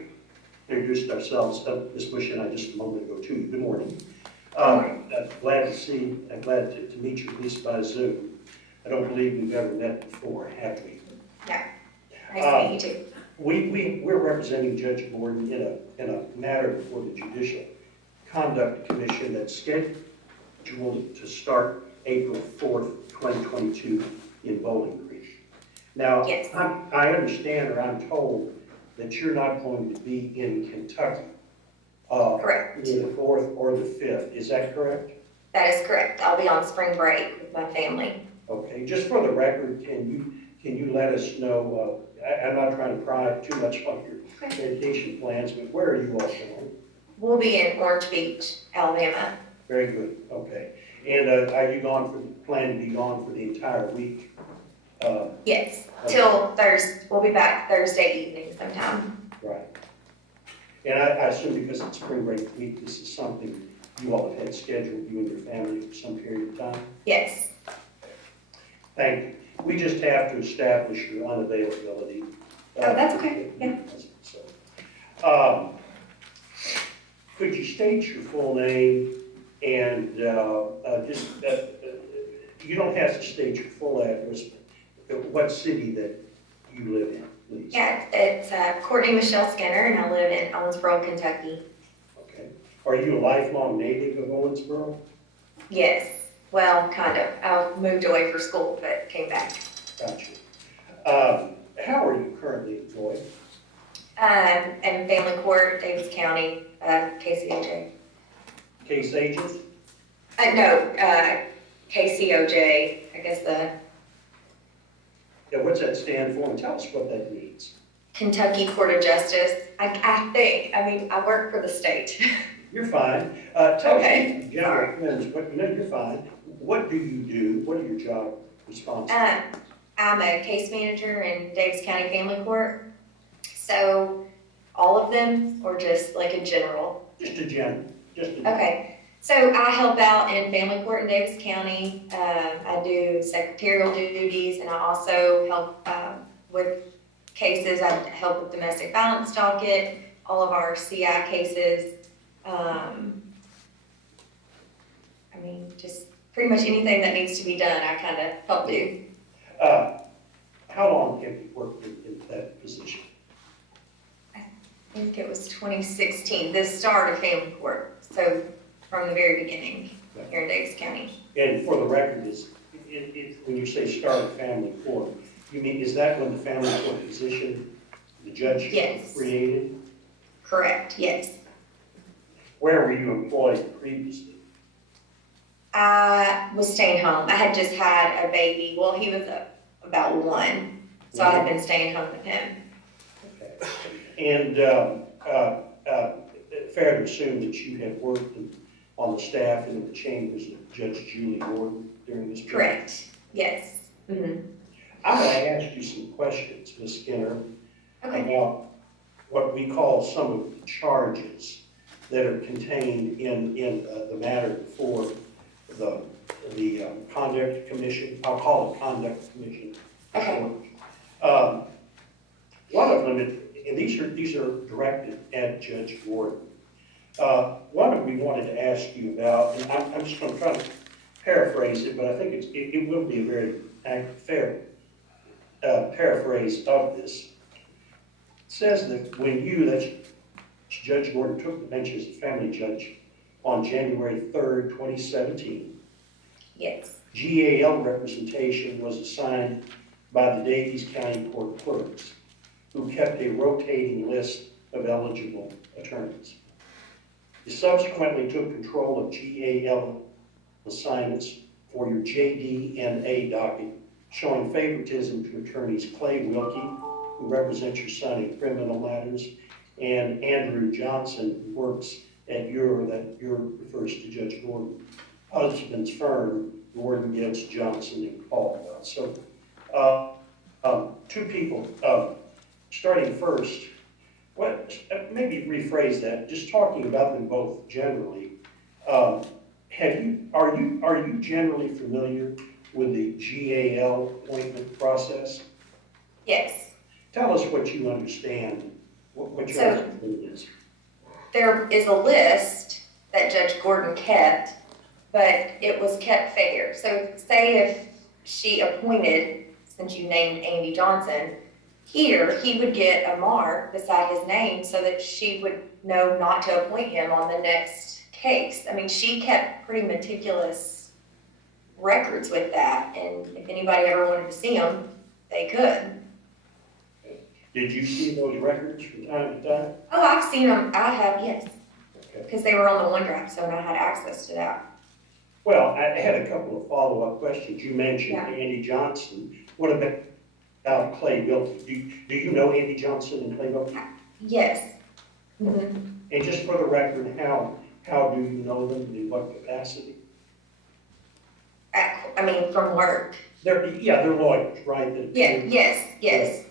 introduced ourselves, Ms. Bush and I just a moment ago too. Good morning. Glad to meet you, at least by Zoom. I don't believe we've ever met before, have we? No. Nice to meet you too. We're representing Judge Gordon in a matter before the Judicial Conduct Commission that's scheduled to start April 4th, 2022 in Bowling Green. Now, Yes. I understand, or I'm told, that you're not going to be in Kentucky. Correct. Either the 4th or the 5th, is that correct? That is correct. I'll be on spring break with my family. Okay, just for the record, can you let us know, I'm not trying to pry too much on your vacation plans, but where are you all going? We'll be in Orange Beach, Alabama. Very good, okay. And are you planning to be gone for the entire week? Yes, till Thursday. We'll be back Thursday evening sometime. Right. And I assume because it's spring break week, this is something you all have had scheduled, you and your family, for some period of time? Yes. Thank you. We just have to establish your unavailability. Oh, that's okay, yeah. So, could you state your full name and you don't have to state your full address, but what city that you live in, please? Yeah, it's Courtney Michelle Skinner, and I live in Owensboro, Kentucky. Okay. Are you a lifelong native of Owensboro? Yes, well, kind of. I moved away for school, but came back. Gotcha. How are you currently employed? And Family Court, Davis County, KCOJ. Case agent? No, KCOJ, I guess the Yeah, what's that stand for? And tell us what that means. Kentucky Court of Justice. I work for the state. You're fine. Tell Okay. us, general terms, no, you're fine. What do you do? What are your job responsibilities? I'm a case manager in Davis County Family Court. So all of them, or just like in general? Just a general, Okay, so I help out in family court in Davis County. I do secretarial duties, and I also help with cases. I help with domestic violence docket, all of our CI cases. Just pretty much anything that needs to be done, I kind of help do. How long have you worked in that position? I think it was 2016, the start of family court. So from the very beginning here in Davis County. And for the record, when you say start of family court, you mean, is that when the family court position, the judge created? Correct, yes. Where were you employed previously? I was staying home. I had just had a baby. Well, he was about 1, so I had been staying home with him. Okay. And fair to assume that you have worked on the staff and in the chambers of Judge Julie Gordon during this period? Correct, yes. Mm-hmm. I'm going to ask you some questions, Ms. Skinner, Okay. about what we call some of the charges that are contained in the matter before the Conduct Commission. I'll call it Conduct Commission. Okay. One of them, and these are directed at Judge Gordon. One of them we wanted to ask you about, and I'm just going to try to paraphrase it, but I think it will be a very fair paraphrase of this. It says that when that's Judge Gordon took the bench as a family judge on January 3rd, 2017. Yes. GAL representation was assigned by the Davies County Court clerks, who kept a rotating list of eligible attorneys. You subsequently took control of GAL assignments for your JD&A docket, showing favoritism to attorneys Clay Wilkie, who represents your son in criminal matters, and Andrew Johnson, who works at that refers to Judge Gordon, husband's firm, Gordon Gibbs, Johnson, and Caldwell. So, two people, starting first, maybe rephrase that, just talking about them both generally. Are you generally familiar with the GAL appointment process? Yes. Tell us what you understand, what your understanding is. There is a list that Judge Gordon kept, but it was kept fair. So say if she appointed, since you named Andy Johnson, here he would get a mark beside his name so that she would know not to appoint him on the next case. She kept pretty meticulous records with that, and if anybody ever wanted to see them, they could. Did you see those records from time to time? Oh, I've seen them. I have, yes. Okay. Because they were on the OneDrive, so I had access to that. Well, I had a couple of follow-up questions. You mentioned Andy Johnson. What about Clay Wilkie? Do you know Andy Johnson and Clay Wilkie? Yes. Mm-hmm. And just for the record, how do you know them and in what capacity? From work. They're lawyers, right? Yes.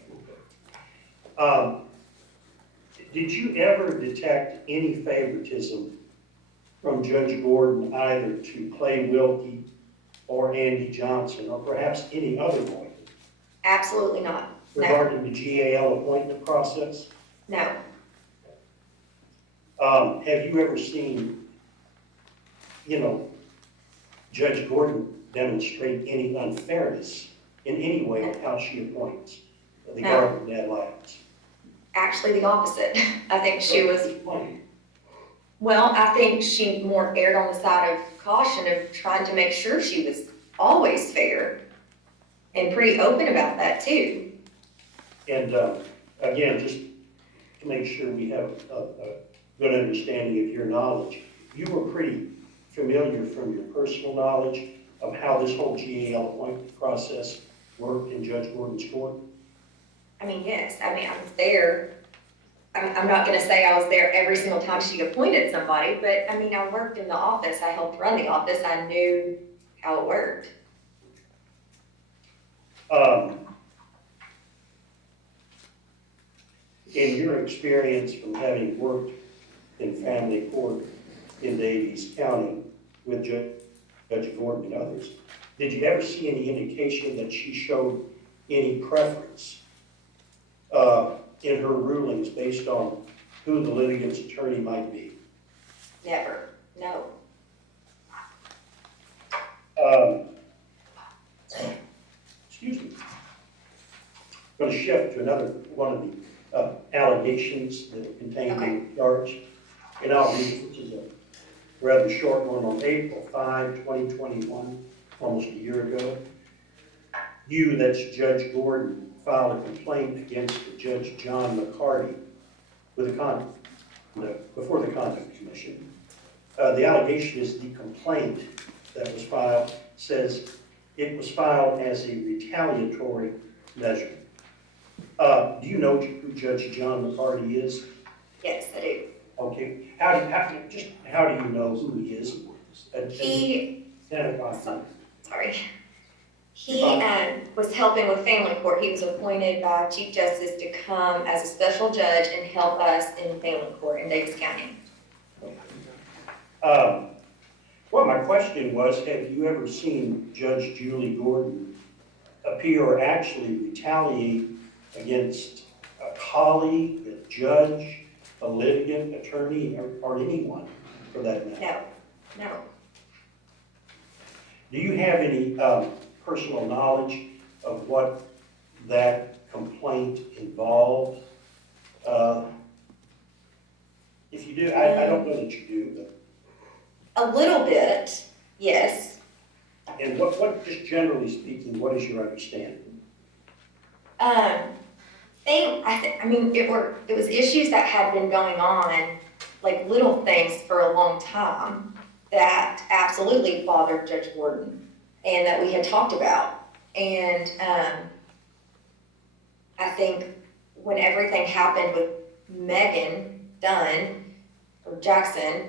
Did you ever detect any favoritism from Judge Gordon either to Clay Wilkie or Andy Johnson, or perhaps any other lawyer? Absolutely not. Regarding the GAL appointment process? No. Have you ever seen, Judge Gordon demonstrate any unfairness in any way in how she appoints the guardian ad litem? Actually, the opposite. I think she was, I think she more erred on the side of caution of trying to make sure she was always fair and pretty open about that too. And, again, just to make sure we have a good understanding of your knowledge, you were pretty familiar from your personal knowledge of how this whole GAL appointment process worked in Judge Gordon's court? I mean, yes, I mean, I was there. I'm not gonna say I was there every single time she appointed somebody, but I mean, I worked in the office, I helped run the office, I knew how it worked. In your experience from having worked in family court in Davies County with Judge Gordon and others, did you ever see any indication that she showed any preference in her rulings based on who the litigant's attorney might be? Never, no. Excuse me. I'm going to shift to another one of the allegations that are contained in the charge. And I'll read, this is a rather short one. On April 5, 2021, almost a year ago, you, that's Judge Gordon, filed a complaint against Judge John McCarty with before the Conduct Commission. The allegation is the complaint that was filed says it was filed as a retaliatory measure. Do you know who Judge John McCarty is? Yes, I do. Okay. How do you know who he is? He was helping with family court. He was appointed by Chief Justice to come as a special judge and help us in family court in Davis County. Well, my question was, have you ever seen Judge Julie Gordon appear or actually retaliate against a colleague, a judge, a litigant, attorney, or anyone for that matter? No. Do you have any personal knowledge of what that complaint involved? If you do, I don't know that you do, but. A little bit, yes. And what, just generally speaking, what is your understanding? It was issues that had been going on, like little things for a long time that absolutely bothered Judge Gordon and that we had talked about. And I think when everything happened with Megan Dunn or Jackson,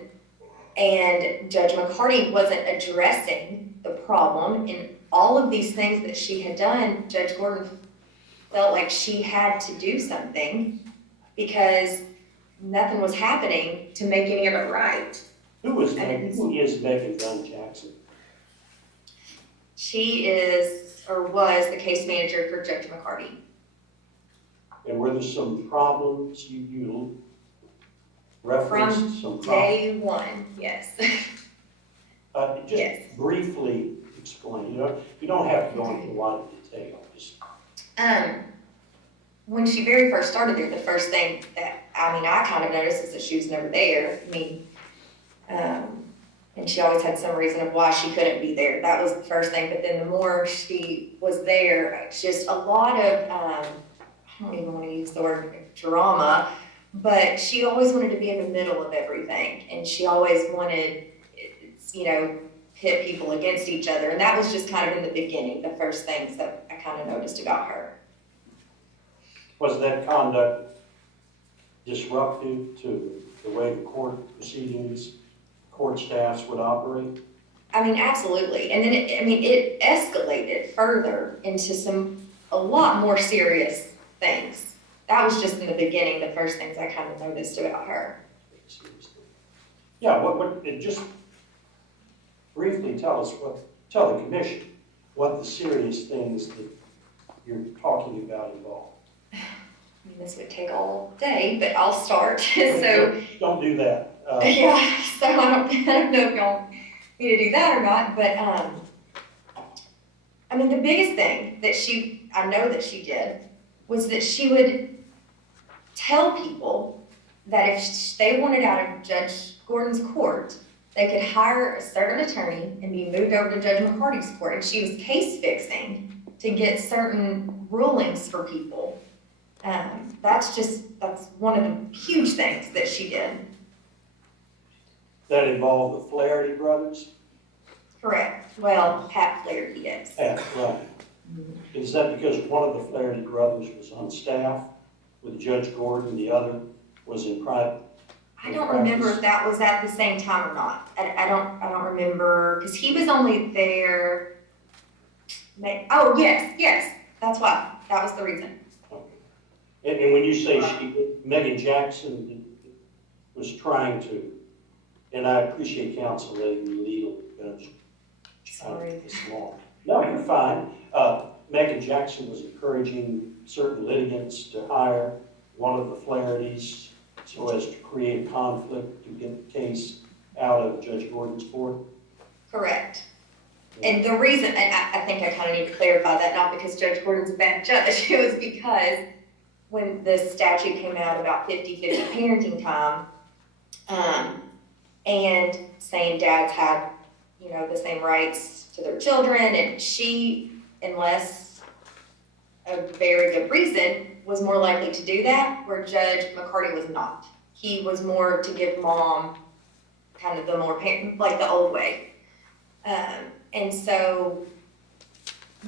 and Judge McCarty wasn't addressing the problem in all of these things that she had done, Judge Gordon felt like she had to do something because nothing was happening to make any of it right. Who is Megan Dunn Jackson? She is, or was, the case manager for Judge McCarty. And were there some problems you referenced? From some problems? day one, yes. Just briefly explain. You don't have to go into a lot of detail. When she very first started there, the first thing that, I kind of noticed is that she was never there. And she always had some reason of why she couldn't be there. That was the first thing. But then the more she was there, just a lot of, I don't even want to use the word drama, but she always wanted to be in the middle of everything. And she always wanted, pit people against each other. And that was just kind of in the beginning, the first things that I kind of noticed about her. Was that conduct disruptive to the way the court proceedings, court staffs would operate? Absolutely. And then it escalated further into a lot more serious things. That was just in the beginning, the first things I kind of noticed about her. Yeah, just briefly tell the commission what the serious things that you're talking about involve. This would take all day, but I'll start. So don't do that. Yeah, so I don't know if y'all want me to do that or not, but the biggest thing that I know that she did was that she would tell people that if they wanted out of Judge Gordon's court, they could hire a certain attorney and be moved over to Judge McCarty's court. And she was case fixing to get certain rulings for people. That's one of the huge things that she did. That involved the Flaherty brothers? Correct. Well, Pat Flaherty, yes. Yeah, right. Is that because one of the Flaherty brothers was on staff with Judge Gordon, the other was in private? I don't remember if that was at the same time or not. I don't remember, because he was only there, oh, yes, that's why, that was the reason. And when you say Megan Jackson was trying to, and I appreciate counsel letting me lead because Sorry. this long. No, you're fine. Megan Jackson was encouraging certain litigants to hire one of the Flahertys so as to create a conflict to get the case out of Judge Gordon's court. Correct. And the reason, and I think I kind of need to clarify that, not because Judge Gordon's a bad judge, it was because when the statute came out about 50-50 parenting time, and saying dads had, the same rights to their children, and she, unless a very good reason, was more likely to do that, where Judge McCarty was not. He was more to give mom kind of the more like the old way. And so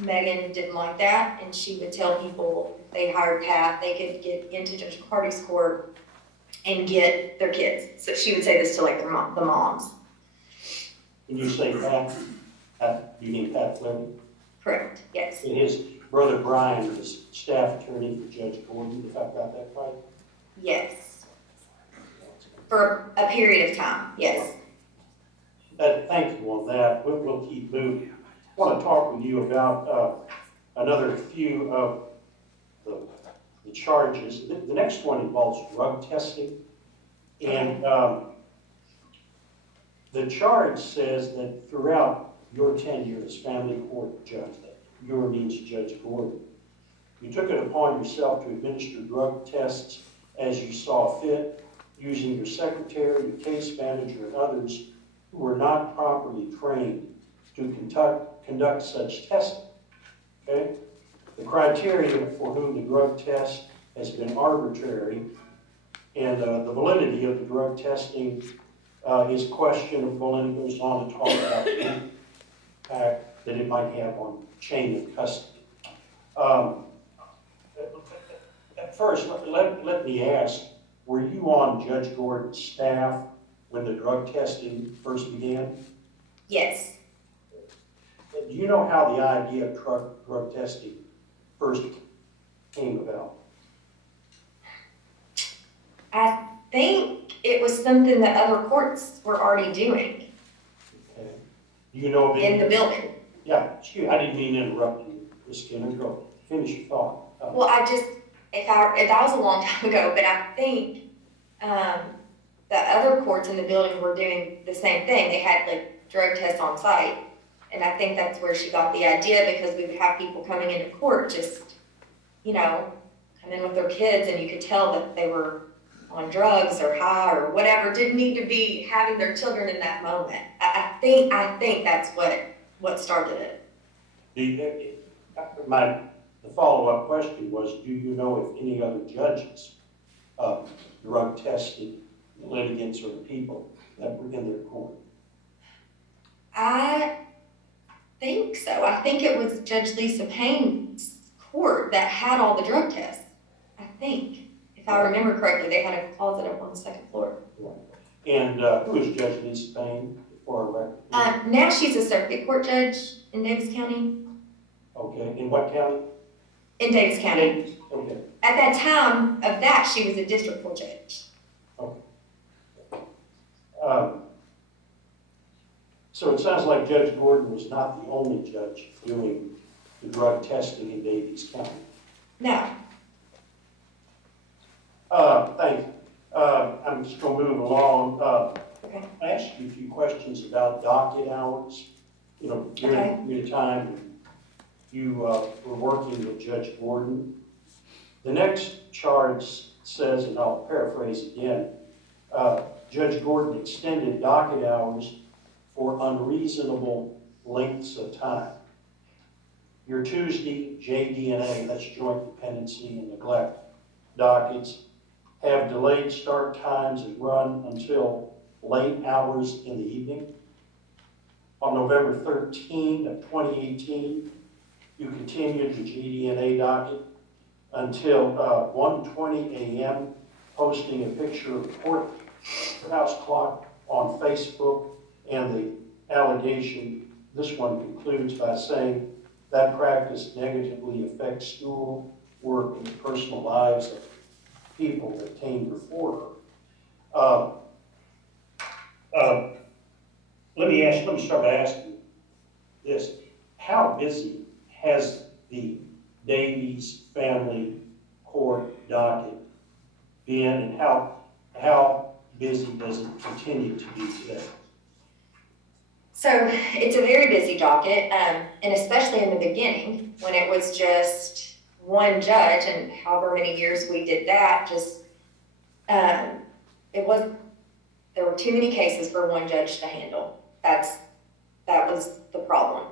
Megan didn't like that, and she would tell people if they hired Pat, they could get into Judge McCarty's court and get their kids. So she would say this to like the moms. When you say Pat, you mean Pat Flaherty? Correct, yes. And his brother Brian was staff attorney for Judge Gordon, if I've got that right? Yes. For a period of time, yes. Thank you on that. We'll keep moving. I want to talk with you about another few of the charges. The next one involves drug testing. And the charge says that throughout your tenure as family court judge, that your means Judge Gordon, you took it upon yourself to administer drug tests as you saw fit, using your secretary, your case manager, and others who were not properly trained to conduct such testing. Okay? The criteria for whom the drug test has been arbitrary, and the validity of the drug testing is questionable, and it goes on to talk about the impact that it might have on chain of custody. First, let me ask, were you on Judge Gordon's staff when the drug testing first began? Yes. Do you know how the idea of drug testing first came about? I think it was something that other courts were already doing. Okay. Do you know of any? In the building. Yeah, excuse, I didn't mean to interrupt you, Ms. Skinner. Go finish your thought. Well, that was a long time ago, but I think the other courts in the building were doing the same thing. They had like drug tests on site. And I think that's where she got the idea, because we would have people coming into court just, come in with their kids, and you could tell that they were on drugs or high or whatever, didn't need to be having their children in that moment. I think that's what started it. The follow-up question was, do you know if any other judges drug tested litigants or people that were in their court? I think so. I think it was Judge Lisa Payne's court that had all the drug tests. I think. If I remember correctly, they had a closet up on the second floor. And who is Judge Lisa Payne for a record? Now she's a circuit court judge in Davis County. Okay, in what county? In Davis County. Okay. At that time of that, she was a district court judge. Okay. So it sounds like Judge Gordon was not the only judge doing the drug testing in Davies County. No. Thank you. I'm just going to move along. Okay. I asked you a few questions about docket hours. During the time you were working with Judge Gordon. The next charge says, and I'll paraphrase again, Judge Gordon extended docket hours for unreasonable lengths of time. Your Tuesday, JDNA, that's joint dependency and neglect, dockets have delayed start times that run until late hours in the evening. On November 13 of 2018, you continued the GDNA docket until 1:20 a.m., posting a picture of the courthouse clock on Facebook, and the allegation, this one concludes by saying that practice negatively affects school, work, and the personal lives of people that came before her. Let me start by asking this. How busy has the Davies family court docket been, and how busy does it continue to be today? So it's a very busy docket, and especially in the beginning, when it was just one judge, and however many years we did that, there were too many cases for one judge to handle. That was the problem.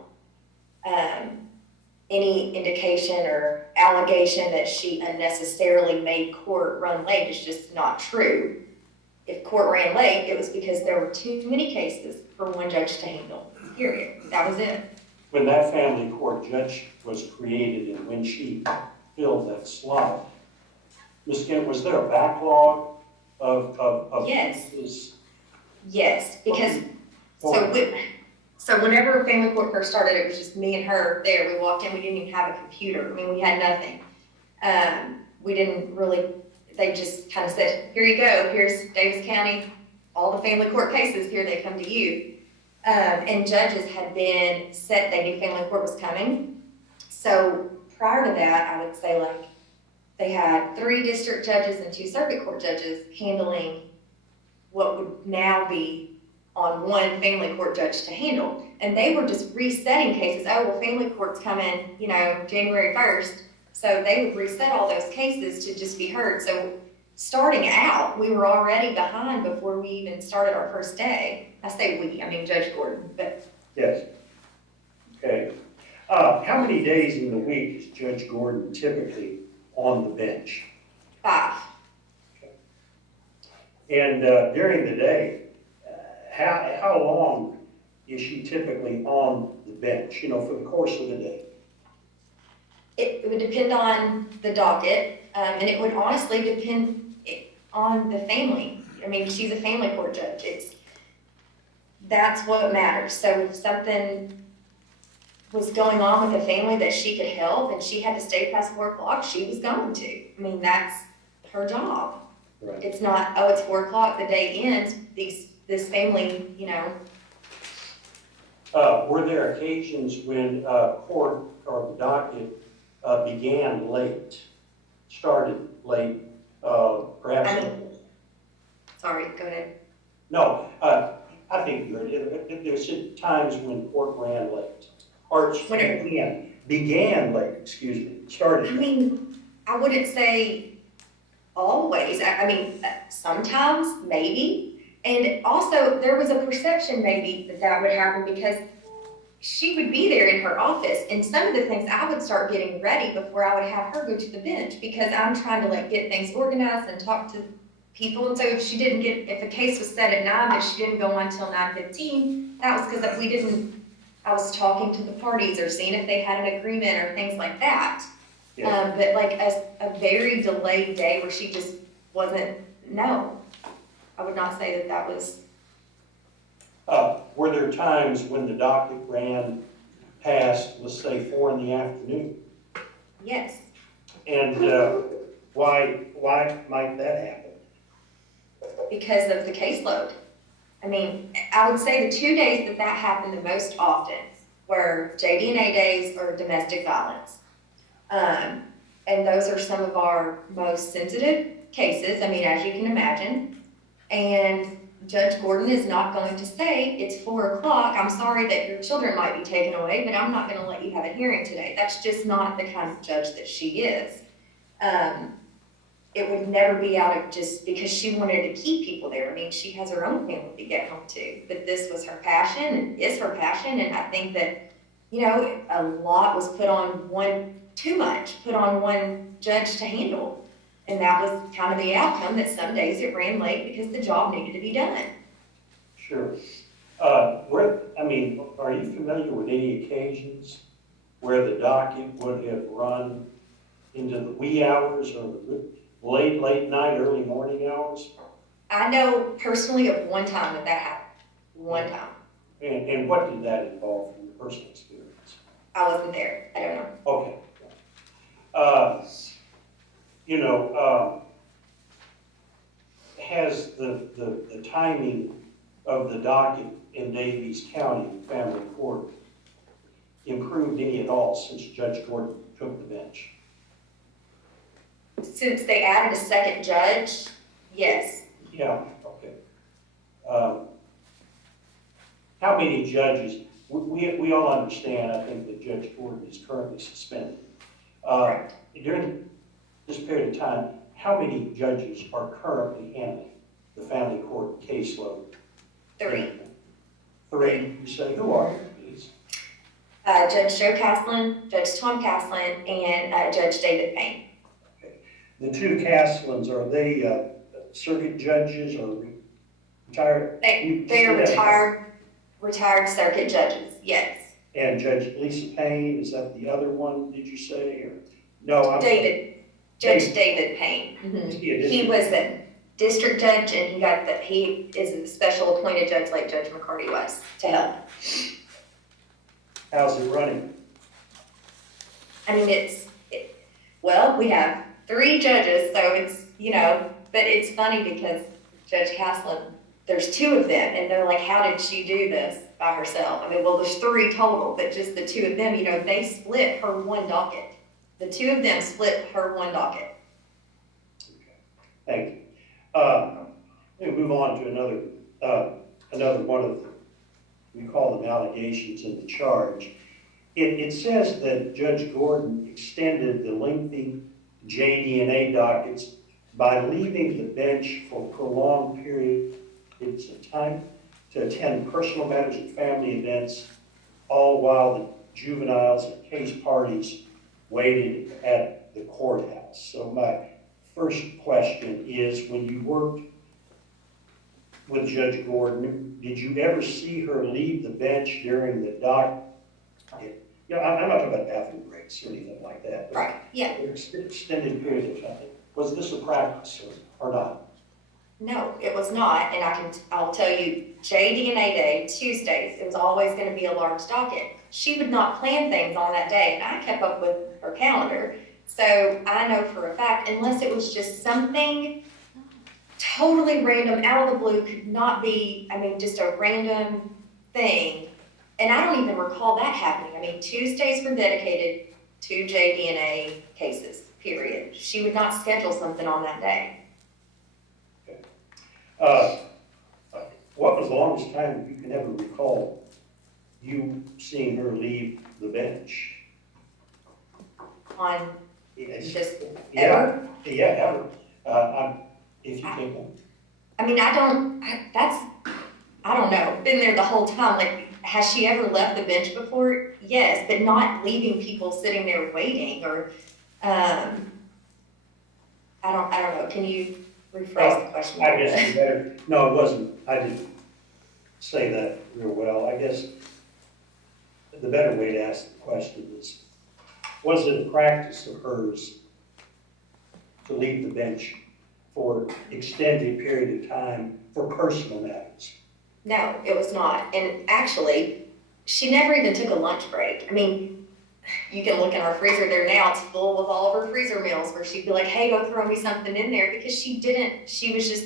Any indication or allegation that she unnecessarily made court run late is just not true. If court ran late, it was because there were too many cases for one judge to handle, period. That was it. When that family court judge was created and when she filled that slot, Ms. Kent, was there a backlog of Yes. cases? Yes, because, so whenever family court first started, it was just me and her there. We walked in, we didn't even have a computer. I mean, we had nothing. We didn't really, they just kind of said, here you go, here's Davis County, all the family court cases, here they come to you. And judges had been set, they knew family court was coming. So prior to that, I would say like, they had 3 district judges and 2 circuit court judges handling what would now be on one family court judge to handle. And they were just resetting cases. Oh, well, family court's coming, January 1st. So they would reset all those cases to just be heard. So starting out, we were already behind before we even started our first day. I say we, I mean Judge Gordon, but. Yes. Okay. How many days in the week is Judge Gordon typically on the bench? 5. Okay. And during the day, how long is she typically on the bench, for the course of the day? It would depend on the docket, and it would honestly depend on the family. I mean, she's a family court judge. That's what matters. So if something was going on with the family that she could help and she had to stay past 4 o'clock, she was going to. I mean, that's her job. Right. It's not, oh, it's 4 o'clock, the day ends, this family, Were there occasions when court or the docket began late, started late, perhaps? Sorry, go ahead. No, I think you're right. There's times when court ran late, or began late, started I late. mean, I wouldn't say always. I mean, sometimes, maybe. And also, there was a perception maybe that would happen because she would be there in her office, and some of the things I would start getting ready before I would have her go to the bench because I'm trying to get things organized and talk to people. And so if a case was set at 9 but she didn't go on until 9:15, that was because I was talking to the parties or seeing if they had an agreement or things like that. Yeah. But a very delayed day where she just wasn't, no. I would not say that was. Were there times when the docket ran past, let's say, 4 in the afternoon? Yes. And why might that happen? Because of the caseload. I mean, I would say the 2 days that happened the most often were JDNA days or domestic violence. And those are some of our most sensitive cases, I mean, as you can imagine. And Judge Gordon is not going to say, it's 4 o'clock, I'm sorry that your children might be taken away, but I'm not gonna let you have a hearing today. That's just not the kind of judge that she is. It would never be out of just because she wanted to keep people there. I mean, she has her own family to get home to, but this was her passion and is her passion. And I think that, a lot was too much put on one judge to handle. And that was kind of the outcome, that some days it ran late because the job needed to be done. Sure. Are you familiar with any occasions where the docket would have run into the wee hours or the late night, early morning hours? I know personally of one time that happened. One time. And what did that involve from your personal experience? I wasn't there. I don't know. Okay. Has the timing of the docket in Davies County Family Court improved any at all since Judge Gordon took the bench? Since they added a second judge, yes. Yeah, okay. How many judges, we all understand, I think, that Judge Gordon is currently suspended. Right. During this period of time, how many judges are currently handling the family court caseload? 3. 3, you say, who are you, please? Judge Joe Caslin, Judge Tom Caslin, and Judge David Payne. The 2 Caslins, are they circuit judges or retired? They are retired circuit judges, yes. And Judge Lisa Payne, is that the other one, did you say? Or no, Judge David Payne. Mm-hmm. He was the district judge, and he is a special appointed judge like Judge McCarty was to help. How's it running? I mean, we have 3 judges, so it's, but it's funny because Judge Caslin, there's 2 of them, and they're like, how did she do this by herself? I mean, well, there's 3 total, but just the 2 of them, they split her 1 docket. The 2 of them split her 1 docket. Okay. Thank you. We'll move on to another one of the, we call them allegations in the charge. It says that Judge Gordon extended the lengthy JDNA dockets by leaving the bench for prolonged periods of time to attend personal matters and family events, all while the juveniles and case parties waited at the courthouse. So my first question is, when you worked with Judge Gordon, did you ever see her leave the bench during the docket? I'm not talking about bathroom breaks or anything like that. Right, yeah. Extended period of time. Was this a practice or not? No, it was not, and I'll tell you, JDNA Day, Tuesdays, it was always going to be a large docket. She would not plan things on that day, and I kept up with her calendar, so I know for a fact, unless it was just something totally random, out of the blue, could not be, just a random thing, and I don't even recall that happening. Tuesdays were dedicated to JDNA cases, period. She would not schedule something on that day. What was the longest time you can ever recall you seeing her leave the bench? On just ever? Yeah, ever. If you think of. I don't know. Been there the whole time. Like, has she ever left the bench before? Yes, but not leaving people sitting there waiting or, I don't know. Can you rephrase the question? I guess you better. No, it wasn't. I didn't say that real well. I guess the better way to ask the question is, was it a practice of hers to leave the bench for extended period of time for personal matters? No, it was not. And actually, she never even took a lunch break. You can look in our freezer there now, it's full of all of her freezer meals where she'd be like, hey, go throw me something in there, because she was just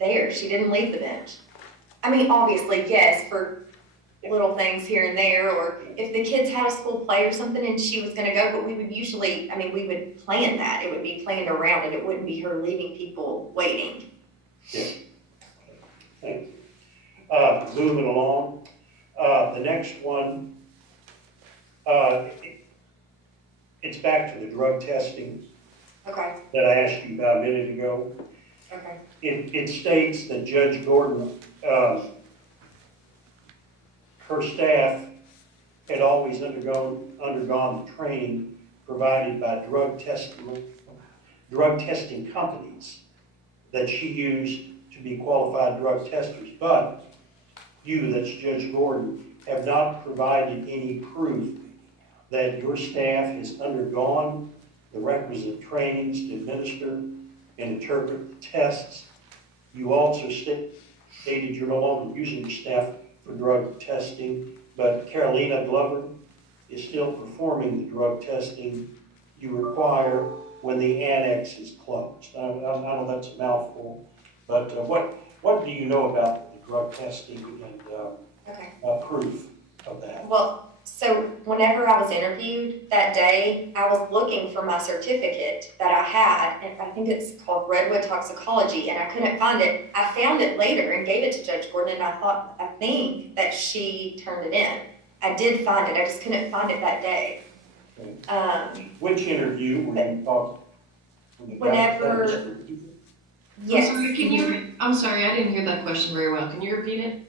there. She didn't leave the bench. Obviously, yes, for little things here and there, or if the kids had a school play or something and she was gonna go, but we would usually, we would plan that. It would be planned around it. It wouldn't be her leaving people waiting. Yeah. Thank you. Moving along, the next one, it's back to the drug testing. Okay. That I asked you about a minute ago. Okay. It states that Judge Gordon, her staff had always undergone the training provided by drug testing drug testing companies that she used to be qualified drug testers, but you, that's Judge Gordon, have not provided any proof that your staff has undergone the requisite trainings to administer and interpret the tests. You also stated you're no longer using your staff for drug testing, but Carolina Glover is still performing the drug testing you require when the annex is closed. I know that's a mouthful, but what do you know about the drug testing and Okay. Proof of that? Well, so whenever I was interviewed that day, I was looking for my certificate that I had, and I think it's called Redwood Toxicology, and I couldn't find it. I found it later and gave it to Judge Gordon, and I think that she turned it in. I did find it, I just couldn't find it that day. Which interview were you talking? Whenever, yes. I'm sorry, I didn't hear that question very well. Can you repeat it?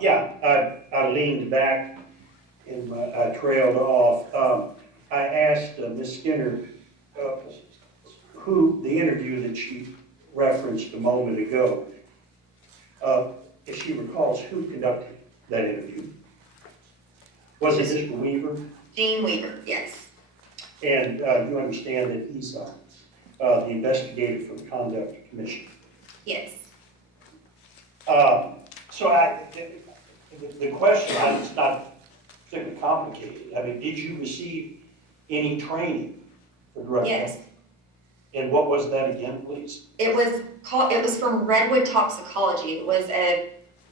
Yeah, I leaned back and I trailed off. I asked Ms. Skinner who, the interview that she referenced a moment ago, if she recalls, who conducted that interview? Was it Mr. Weaver? Gene Weaver, yes. And you understand that he's the investigator for the Conduct Commission? Yes. So the question, it's not particularly complicated. I mean, did you receive any training for drug Yes. testing? And what was that again, please? It was from Redwood Toxicology. It was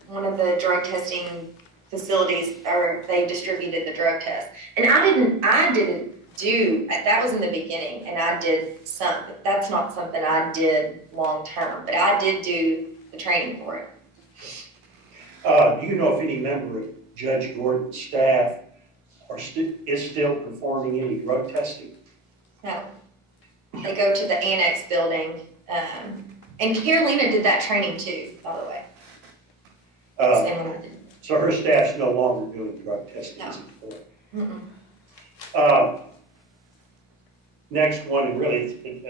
one of the drug testing facilities, or they distributed the drug test. And I didn't do, that was in the beginning, and I did some, that's not something I did long term, but I did do the training for it. Do you know if any member of Judge Gordon's staff is still performing any drug testing? No. They go to the annex building, and Carolina did that training too, by the way. Same one I did. So her staff's no longer doing drug testing? No. Is it correct? Mm-mm. Next one, really,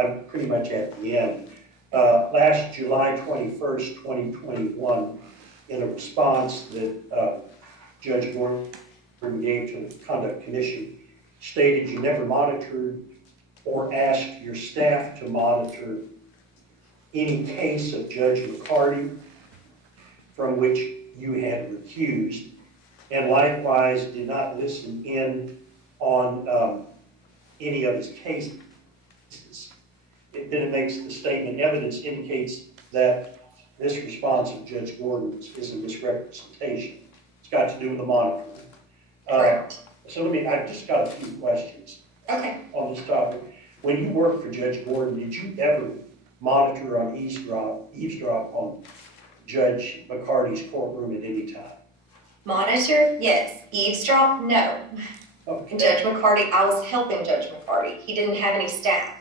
I'm pretty much at the end. Last July 21st, 2021, in a response that Judge Gordon gave to the Conduct Commission, stated you never monitored or asked your staff to monitor any case of Judge McCarty from which you had recused, and likewise did not listen in on any of his cases. Then it makes the statement, evidence indicates that this response of Judge Gordon's is a misrepresentation. It's got to do with the monitoring. Correct. So I've just got a few questions Okay. on this topic. When you worked for Judge Gordon, did you ever monitor on eavesdrop on Judge McCarty's courtroom at any time? Monitor? Yes. Eavesdrop? No. Okay. Judge McCarty, I was helping Judge McCarty. He didn't have any staff.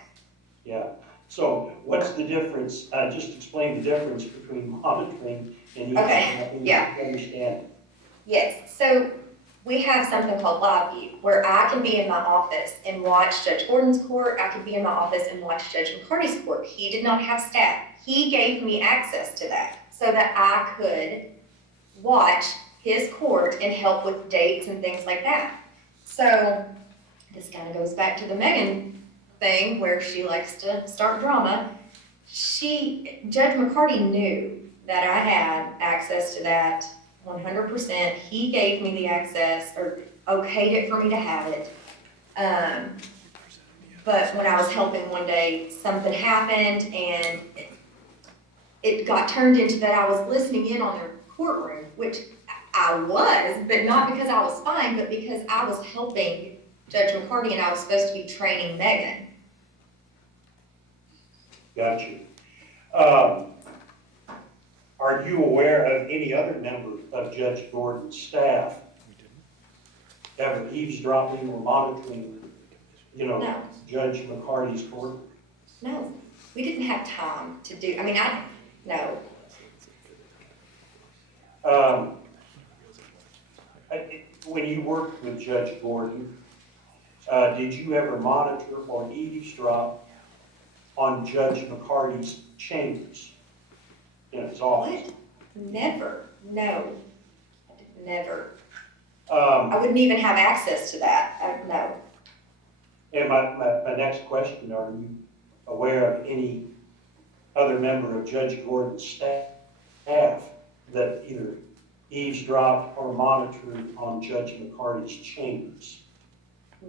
Yeah. So what's the difference? Just explain the difference between monitoring and eavesdropping. Okay, yeah. Understand. Yes. So we have something called Live View, where I can be in my office and watch Judge Gordon's court. I could be in my office and watch Judge McCarty's court. He did not have staff. He gave me access to that so that I could watch his court and help with dates and things like that. So this kind of goes back to the Megan thing where she likes to start drama. Judge McCarty knew that I had access to that 100%. He gave me the access, or okayed it for me to have it. But when I was helping one day, something happened and it got turned into that I was listening in on their courtroom, which I was, but not because I was fine, but because I was helping Judge McCarty and I was supposed to be training Megan. Gotcha. Are you aware of any other member of Judge Gordon's staff ever eavesdropping or monitoring, No. Judge McCarty's court? No, we didn't have time to do, no. When you worked with Judge Gordon, did you ever monitor or eavesdrop on Judge McCarty's chambers in his office? What? Never, no, never. Um, I wouldn't even have access to that, no. And my next question, are you aware of any other member of Judge Gordon's staff that either eavesdropped or monitored on Judge McCarty's chambers?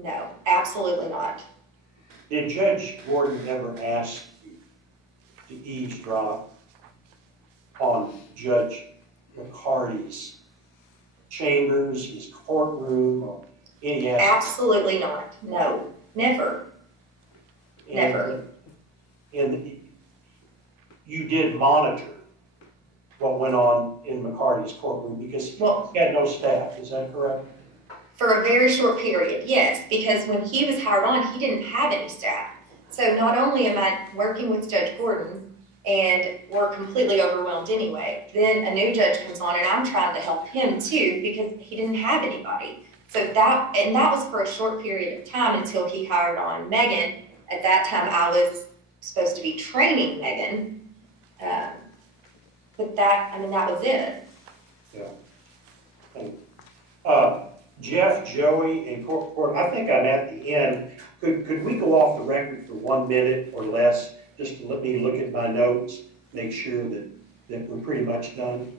No, absolutely not. Did Judge Gordon ever ask you to eavesdrop on Judge McCarty's chambers, his courtroom, or any aspect? Absolutely not, no, never. Never. And you did monitor what went on in McCarty's courtroom because he had no staff, is that correct? For a very short period, yes, because when he was hired on, he didn't have any staff. So not only am I working with Judge Gordon, and we're completely overwhelmed anyway, then a new judge comes on and I'm trying to help him too because he didn't have anybody. So that was for a short period of time until he hired on Megan. At that time, I was supposed to be training Megan, but that was it. Yeah. Jeff, Joey, and Courtney, I think I'm at the end. Could we go off the record for 1 minute or less, just to let me look at my notes, make sure that we're pretty much done?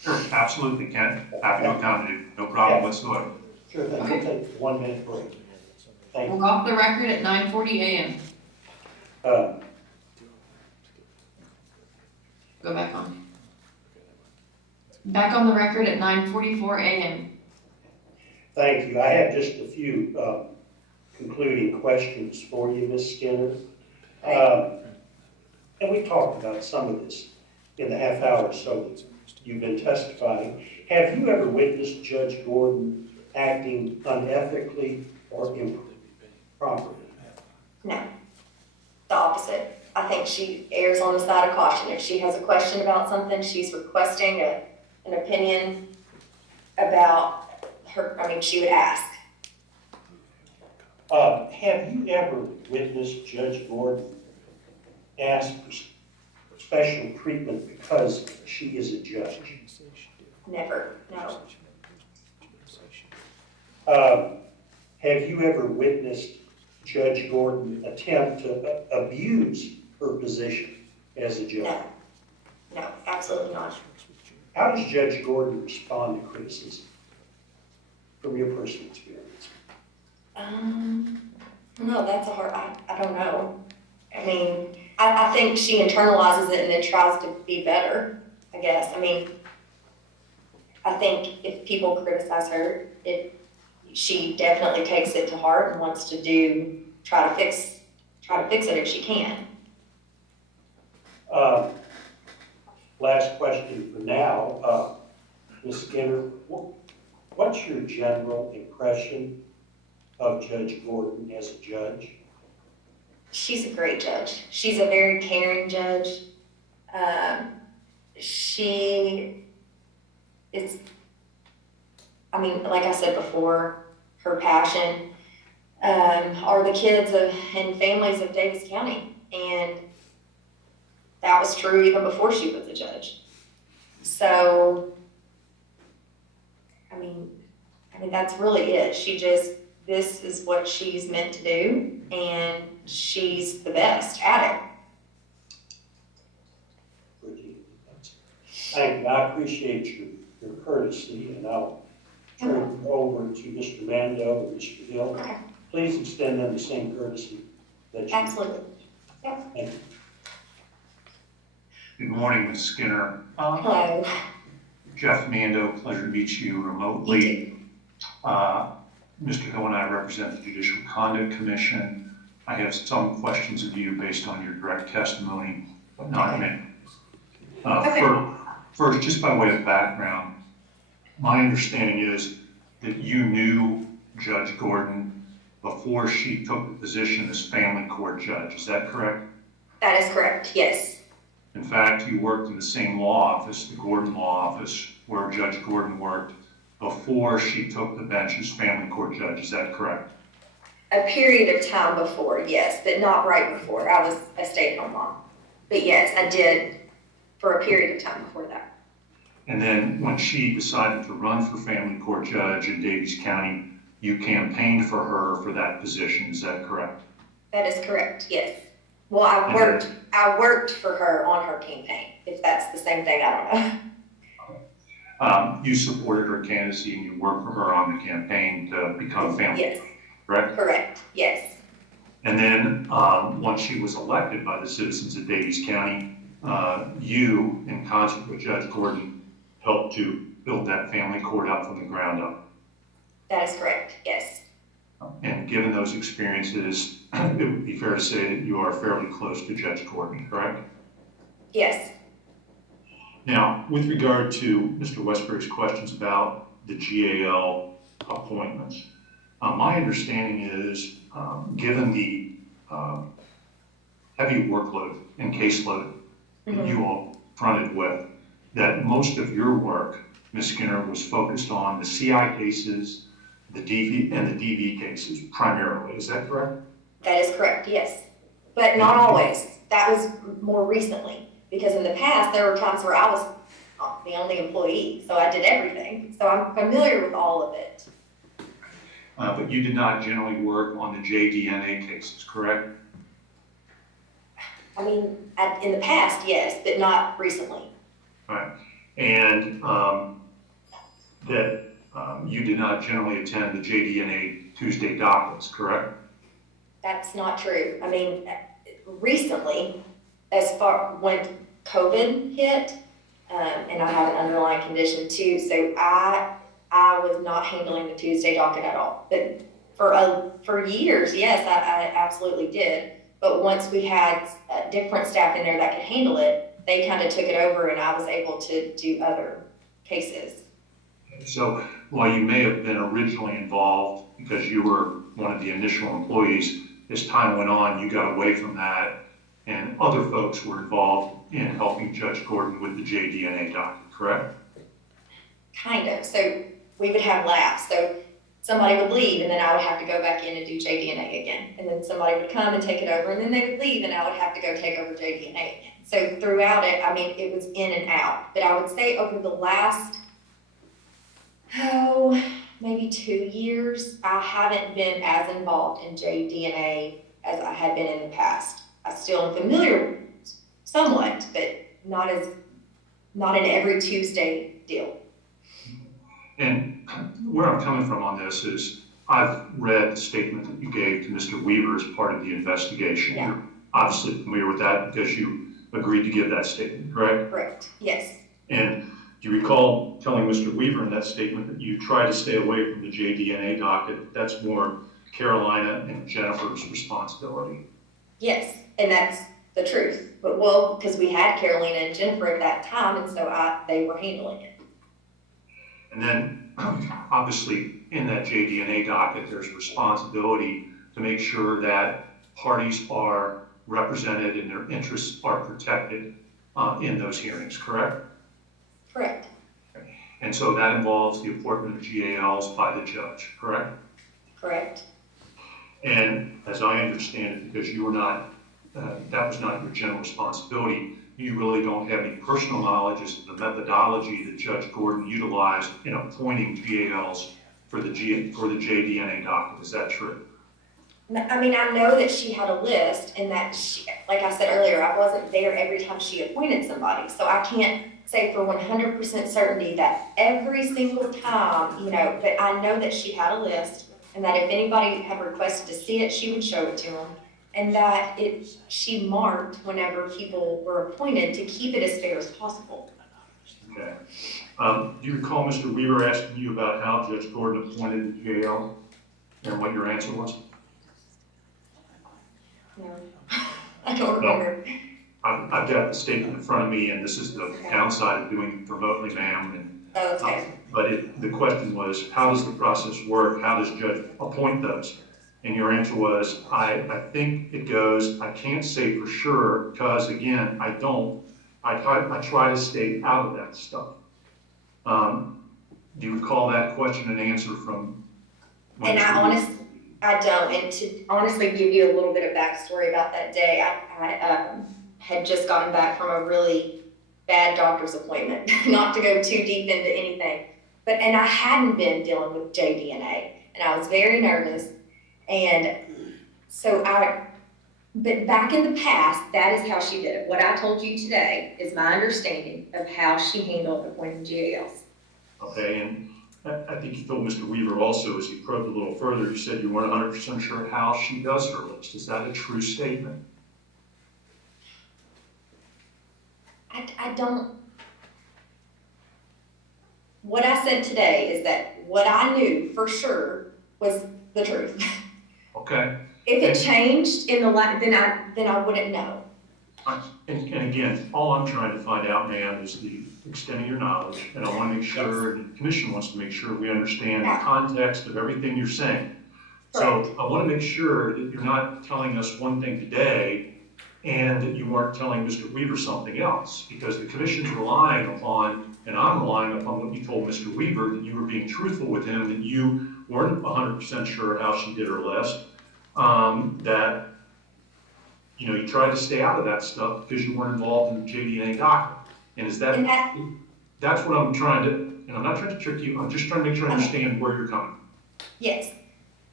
Sure, absolutely, Ken. Happy to accommodate, no problem whatsoever. Sure thing, we'll take a 1 minute break. Thank you. We're off the record at 9:40 a.m. Go back on. Back on the record at 9:44 a.m. Thank you. I have just a few concluding questions for you, Ms. Skinner. And we talked about some of this in the half hour or so that you've been testifying. Have you ever witnessed Judge Gordon acting unethically or improperly? No, the opposite. I think she errs on the side of caution. If she has a question about something, she's requesting an opinion about her, she would ask. Have you ever witnessed Judge Gordon ask for special treatment because she is a judge? Never, no. Have you ever witnessed Judge Gordon attempt to abuse her position as a judge? No, no, absolutely not. How does Judge Gordon respond to criticism from your personal experience? No, that's a hard, I don't know. I think she internalizes it and then tries to be better, I guess. I think if people criticize her, she definitely takes it to heart and wants to try to fix it if she can. Last question for now. Ms. Skinner, what's your general impression of Judge Gordon as a judge? She's a great judge. She's a very caring judge. She is, like I said before, her passion are the kids and families of Davis County. And that was true even before she was a judge. So, that's really it. This is what she's meant to do, and she's the best at it. Thank you. I appreciate your courtesy, and I'll turn it over to Mr. Mando and Mr. Hill. Okay. Please extend them the same courtesy that you. Absolutely. Yeah. Thank you. Good morning, Ms. Skinner. Hello. Jeff Mando, pleasure to meet you remotely. Mr. Hill and I represent the Judicial Conduct Commission. I have some questions of you based on your direct testimony, but not many. First, just by way of background, my understanding is that you knew Judge Gordon before she took the position as family court judge. Is that correct? That is correct, yes. In fact, you worked in the same law office, the Gordon Law Office, where Judge Gordon worked before she took the bench as family court judge. Is that correct? A period of time before, yes, but not right before. I was a stay-at-home mom. But yes, I did for a period of time before that. And then when she decided to run for family court judge in Davies County, you campaigned for her for that position, is that correct? That is correct, yes. Well, I worked for her on her campaign, if that's the same thing, I don't know. You supported her candidacy and you worked for her on the campaign to become family, Yes, correct? correct, yes. And then, once she was elected by the citizens of Davies County, you, in concert with Judge Gordon, helped to build that family court up from the ground up. That is correct, yes. And given those experiences, it would be fair to say that you are fairly close to Judge Gordon, correct? Yes. Now, with regard to Mr. Westbury's questions about the GAL appointments, my understanding is, given the heavy workload and caseload that you all fronted with, that most of your work, Ms. Skinner, was focused on the CI cases, the DV and the DV cases primarily. Is that correct? That is correct, yes. But not always. That was more recently. Because in the past, there were times where I was the only employee, so I did everything. So I'm familiar with all of it. But you did not generally work on the JDNA cases, correct? I mean, in the past, yes, but not recently. Right. And that you did not generally attend the JDNA Tuesday dockets, correct? That's not true. I mean, recently, as far when COVID hit, and I have an underlying condition too, so I was not handling the Tuesday docket at all. But for years, yes, I absolutely did. But once we had different staff in there that could handle it, they kind of took it over, and I was able to do other cases. So while you may have been originally involved because you were one of the initial employees, as time went on, you got away from that, and other folks were involved in helping Judge Gordon with the JDNA docket, correct? Kind of. So we would have laps. So somebody would leave, and then I would have to go back in and do JDNA again. And then somebody would come and take it over, and then they would leave, and I would have to go take over JDNA again. So throughout it, I mean, it was in and out. But I would say over the last, maybe 2 years, I haven't been as involved in JDNA as I had been in the past. I still am familiar somewhat, but not an every Tuesday deal. And where I'm coming from on this is I've read the statement that you gave to Mr. Weaver as part of the investigation. Yeah. You're obviously familiar with that because you agreed to give that statement, correct? Correct, yes. And do you recall telling Mr. Weaver in that statement that you try to stay away from the JDNA docket? That's more Carolina and Jennifer's responsibility. Yes, and that's the truth. But well, because we had Carolina and Jennifer at that time, and so they were handling it. And then, obviously, in that JDNA docket, there's responsibility to make sure that parties are represented and their interests are protected in those hearings, correct? Correct. And so that involves the appointment of GALs by the judge, correct? Correct. And as I understand it, because you were not, that was not your general responsibility, you really don't have any personal knowledge as to the methodology that Judge Gordon utilized in appointing GALs for the JDNA docket. Is that true? I mean, I know that she had a list, and that she, like I said earlier, I wasn't there every time she appointed somebody, so I can't say for 100% certainty that every single time, but I know that she had a list, and that if anybody had requested to see it, she would show it to them, and that she marked whenever people were appointed to keep it as fair as possible. Okay. Do you recall Mr. Weaver asking you about how Judge Gordon appointed the GAL and what your answer was? No, I don't remember. I've got the statement in front of me, and this is the downside of doing it remotely, ma'am. Okay. But the question was, how does the process work? How does Judge appoint those? And your answer was, I think it goes, I can't say for sure, because again, I try to stay out of that stuff. Do you recall that question and answer from? And I I don't, and to honestly give you a little bit of backstory about that day, I had just gotten back from a really bad doctor's appointment, not to go too deep into anything, and I hadn't been dealing with JDNA, and I was very nervous, and so but back in the past, that is how she did it. What I told you today is my understanding of how she handled appointing GALs. Okay, and I think you told Mr. Weaver also, as you probed a little further, you said you weren't 100% sure how she does her list. Is that a true statement? I don't. What I said today is that what I knew for sure was the truth. Okay. If it changed in the then I wouldn't know. And again, all I'm trying to find out, ma'am, is the extent of your knowledge, and I want to make sure, and the commission wants to make sure we understand the context of everything you're saying. So I want to make sure that you're not telling us one thing today and that you weren't telling Mr. Weaver something else, because the commission's relying upon, and I'm relying upon what you told Mr. Weaver, that you were being truthful with him, that you weren't 100% sure how she did her list, that you tried to stay out of that stuff because you weren't involved in the JDNA docket. And is that, that's what I'm trying to, and I'm not trying to trick you, I'm just trying to make sure I understand where you're coming. Yes.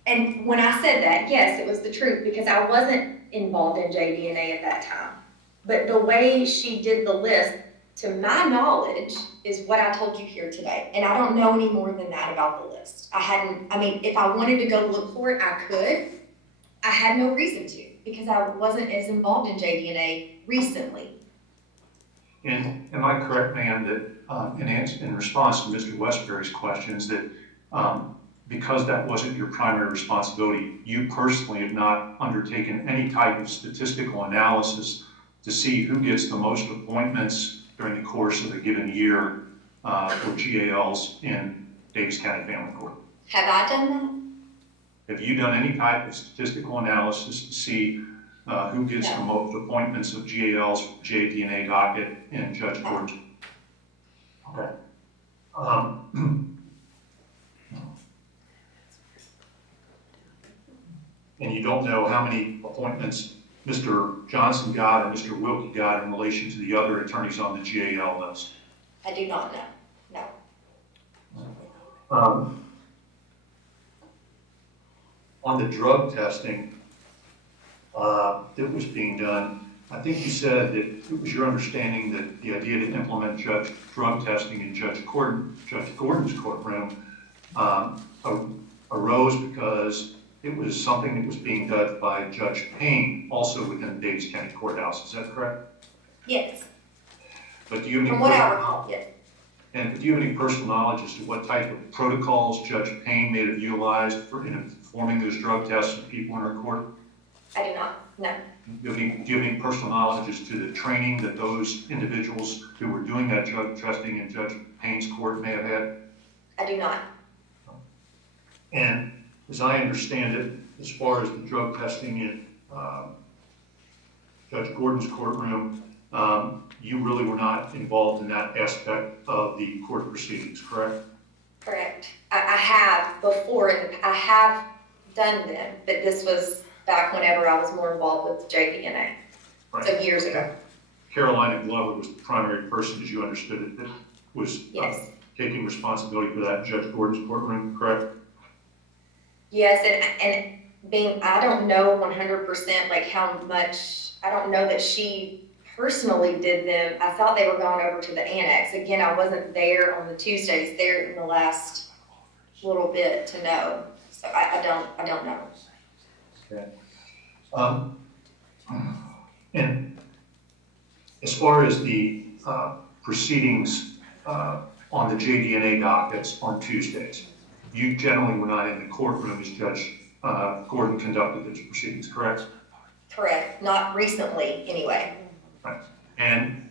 And when I said that, yes, it was the truth, because I wasn't involved in JDNA at that time. But the way she did the list, to my knowledge, is what I told you here today. And I don't know any more than that about the list. If I wanted to go look for it, I could. I had no reason to, because I wasn't as involved in JDNA recently. And am I correct, ma'am, that in response to Mr. Westbury's questions, that because that wasn't your primary responsibility, you personally have not undertaken any type of statistical analysis to see who gets the most appointments during the course of a given year for GALs in Davis County Family Court? Have I done that? Have you done any type of statistical analysis to see who gets the most appointments of GALs for JDNA docket in Judge Court? Okay. And you don't know how many appointments Mr. Johnson got or Mr. Wilkie got in relation to the other attorneys on the GAL list? I do not know, no. On the drug testing that was being done, I think you said that it was your understanding that the idea to implement drug testing in Judge Gordon's courtroom arose because it was something that was being done by Judge Payne, also within the Davis County Courthouse. Is that correct? Yes. But do you have any from what I recall, yes. And do you have any personal knowledge as to what type of protocols Judge Payne may have utilized in performing those drug tests of people in her court? I do not, no. Do you have any personal knowledge as to the training that those individuals who were doing that drug testing in Judge Payne's court may have had? I do not. And as I understand it, as far as the drug testing in Judge Gordon's courtroom, you really were not involved in that aspect of the court proceedings, correct? Correct. I have before, I have done them, but this was back whenever I was more involved with JDNA, Right. so years ago. Carolina Glover was the primary person, as you understood it, that was taking responsibility for that in Judge Gordon's courtroom, correct? Yes, and I don't know 100% like how much, I don't know that she personally did them. I thought they were going over to the annex. Again, I wasn't there on the Tuesdays, there in the last little bit to know. So I don't know. Okay. And as far as the proceedings on the JDNA dockets on Tuesdays, you generally were not in the courtroom as Judge Gordon conducted those proceedings, correct? Correct, not recently anyway. Right. And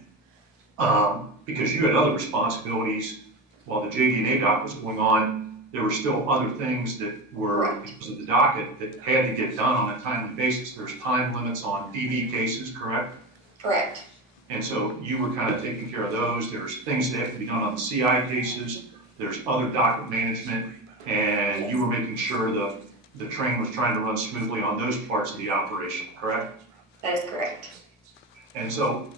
because you had other responsibilities while the JDNA docket was going on, there were still other things that were, because of the docket, that had to get done on a timely basis. There's time limits on DV cases, correct? Correct. And so you were kind of taking care of those. There's things that have to be done on the CI cases. There's other docket management, and you were making sure the the train was trying to run smoothly on those parts of the operation, correct? That is correct. And so,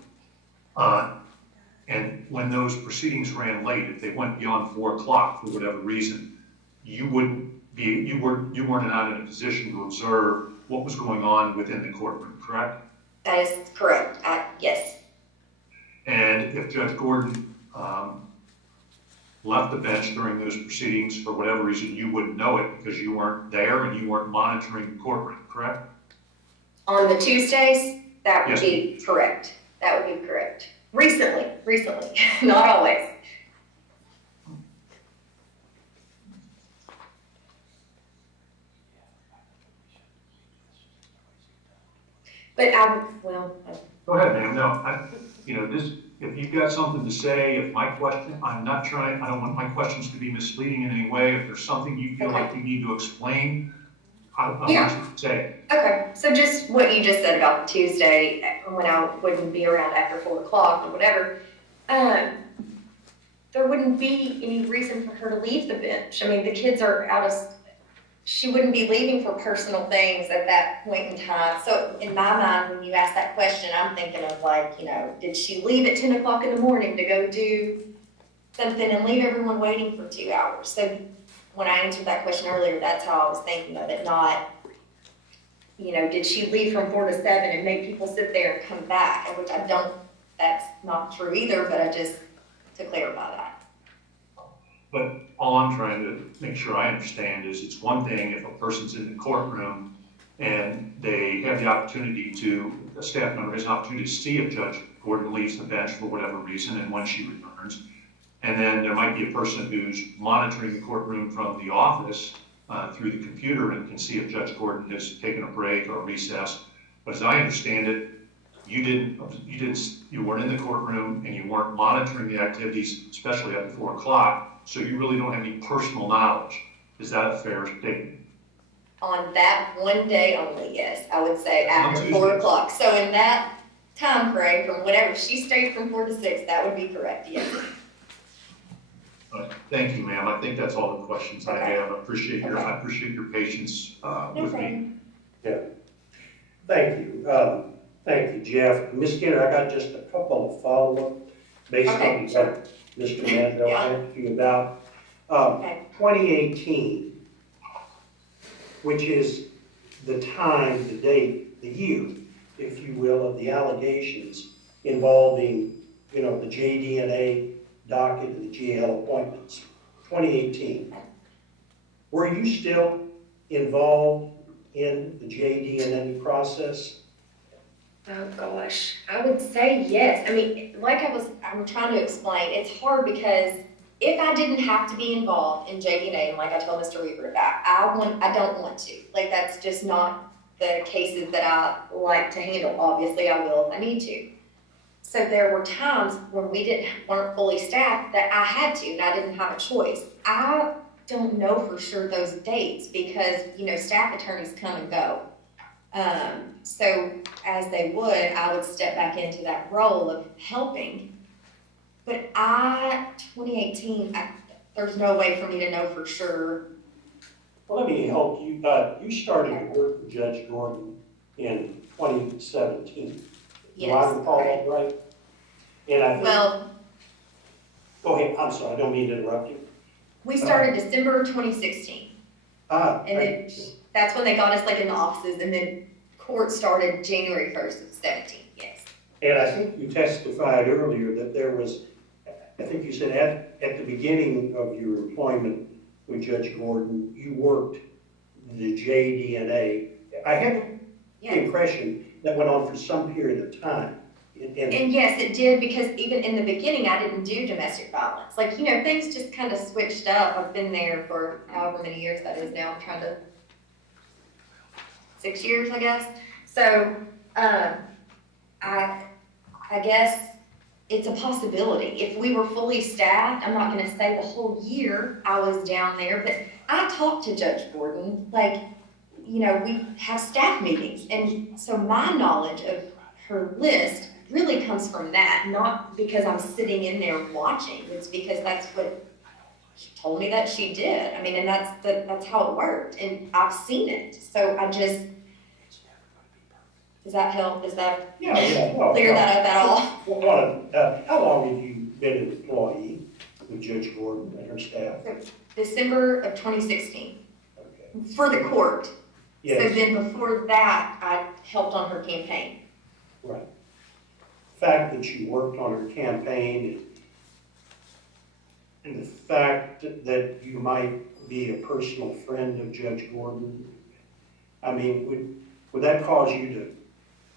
and when those proceedings ran late, if they went beyond 4 o'clock for whatever reason, you weren't not in a position to observe what was going on within the courtroom, correct? That is correct. Yes. And if Judge Gordon left the bench during those proceedings for whatever reason, you wouldn't know it because you weren't there and you weren't monitoring the courtroom, correct? On the Tuesdays, that would Yes. be correct. That would be correct. Recently, not always. But Go ahead, ma'am. No, if you've got something to say, if my question, I don't want my questions to be misleading in any way. If there's something you feel like you need to explain, I want you to say it. Okay, so just what you just said about the Tuesday, when I wouldn't be around after 4 o'clock or whatever, there wouldn't be any reason for her to leave the bench. I mean, the kids are she wouldn't be leaving for personal things at that point in time. So in my mind, when you ask that question, I'm thinking of did she leave at 10 o'clock in the morning to go do something and leave everyone waiting for 2 hours? So when I answered that question earlier, that's how I was thinking of it, not, did she leave from 4 to 7 and make people sit there and come back? Which that's not true either, but to clarify that. But all I'm trying to make sure I understand is it's one thing if a person's in the courtroom and they have the opportunity a staff member has an opportunity to see if Judge Gordon leaves the bench for whatever reason and when she returns. And then there might be a person who's monitoring the courtroom from the office through the computer and can see if Judge Gordon has taken a break or recess. But as I understand it, you weren't in the courtroom and you weren't monitoring the activities, especially after 4 o'clock. So you really don't have any personal knowledge. Is that a fair statement? On that one day only, yes, I would say after 4 o'clock. So in that time frame, from whenever she stayed from 4 to 6, that would be correct, yes. Thank you, ma'am. I think that's all the questions I have. I appreciate your patience with me. Yeah. Thank you. Thank you, Jeff. Ms. Skinner, I got just a couple of follow-up based on what Mr. Mandel asked you about. 2018, which is the time, the date, the year, if you will, of the allegations involving, the JDNA docket and the GL appointments, 2018. Were you still involved in the JDNA process? Oh gosh, I would say yes. I mean, I'm trying to explain, it's hard because if I didn't have to be involved in JDNA, and like I told Mr. Weaver about, I don't want to. That's just not the cases that I like to handle. Obviously, I will if I need to. So there were times when weren't fully staffed that I had to, and I didn't have a choice. I don't know for sure those dates because, staff attorneys come and go. So as they would, I would step back into that role of helping. But 2018, there's no way for me to know for sure. Well, let me help you. You started to work with Judge Gordon in 2017. Yes. Do I recall that right? And I think, go ahead. I'm sorry. I don't mean to interrupt you. We started December 2016. And then that's when they got us in the offices, and then court started January 1st of 17, yes. And I think you testified earlier that there was, I think you said at the beginning of your employment with Judge Gordon, you worked the JDNA. I have the impression that went on for some period of time. And yes, it did, because even in the beginning, I didn't do domestic violence. Things just kind of switched up. I've been there for however many years that is now. I'm trying to, 6 years, I guess. So, I guess it's a possibility. If we were fully staffed, I'm not going to say the whole year I was down there, but I talked to Judge Gordon. We have staff meetings. And so my knowledge of her list really comes from that, not because I'm sitting in there watching. It's because that's what She told me that she did. I mean, and that's how it worked, and I've seen it. So I just, does that help? Does that clear that up at all? Well, how long have you been an employee with Judge Gordon and her staff? December of 2016, Okay. for the court. Yes. So then before that, I helped on her campaign. Right. The fact that you worked on her campaign and the fact that you might be a personal friend of Judge Gordon, I mean, would that cause you to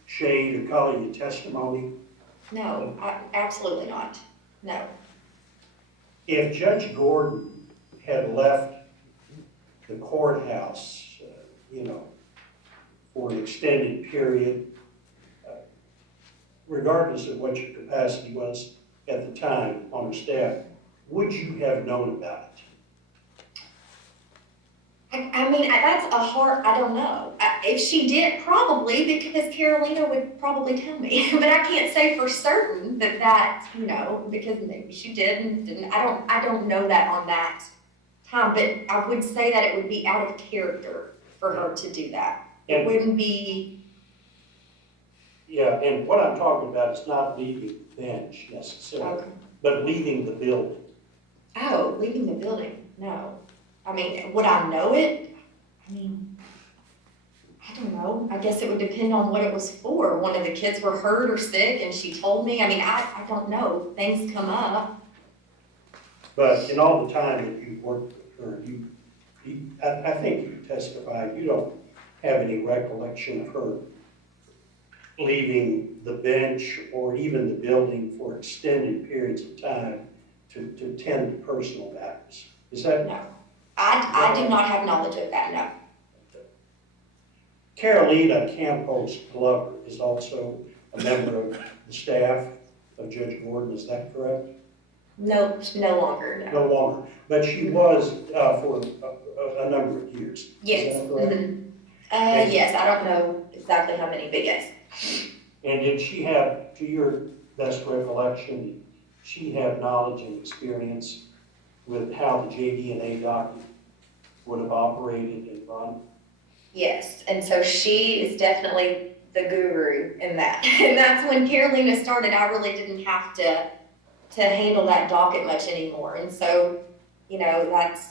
shade or color your testimony? No, absolutely not. No. If Judge Gordon had left the courthouse, for an extended period, regardless of what your capacity was at the time on her staff, would you have known about it? I mean, that's a hard, I don't know. If she did, probably, because Carolina would probably tell me. But I can't say for certain that, because maybe she did and didn't. I don't know that on that time, but I would say that it would be out of character for her to do that. It wouldn't be. Yeah, and what I'm talking about is not leaving the bench necessarily, but leaving the building. Oh, leaving the building? No. I mean, would I know it? I mean, I don't know. I guess it would depend on what it was for. One of the kids were hurt or sick and she told me. I mean, I don't know. Things come up. But in all the time that you worked with her, I think you testified, you don't have any recollection of her leaving the bench or even the building for extended periods of time to tend to personal matters. Is that? No. I do not have knowledge of that, no. Carolina Campos Glover is also a member of the staff of Judge Gordon, is that correct? No, no longer, no. No longer, but she was for a number of years. Yes. Is that correct? Mm-hmm. Yes, I don't know exactly how many, but yes. And did she have, to your best recollection, did she have knowledge and experience with how the JDNA document would have operated and run? Yes, and so she is definitely the guru in that. And that's when Carolina started, I really didn't have to handle that docket much anymore. And so, that's,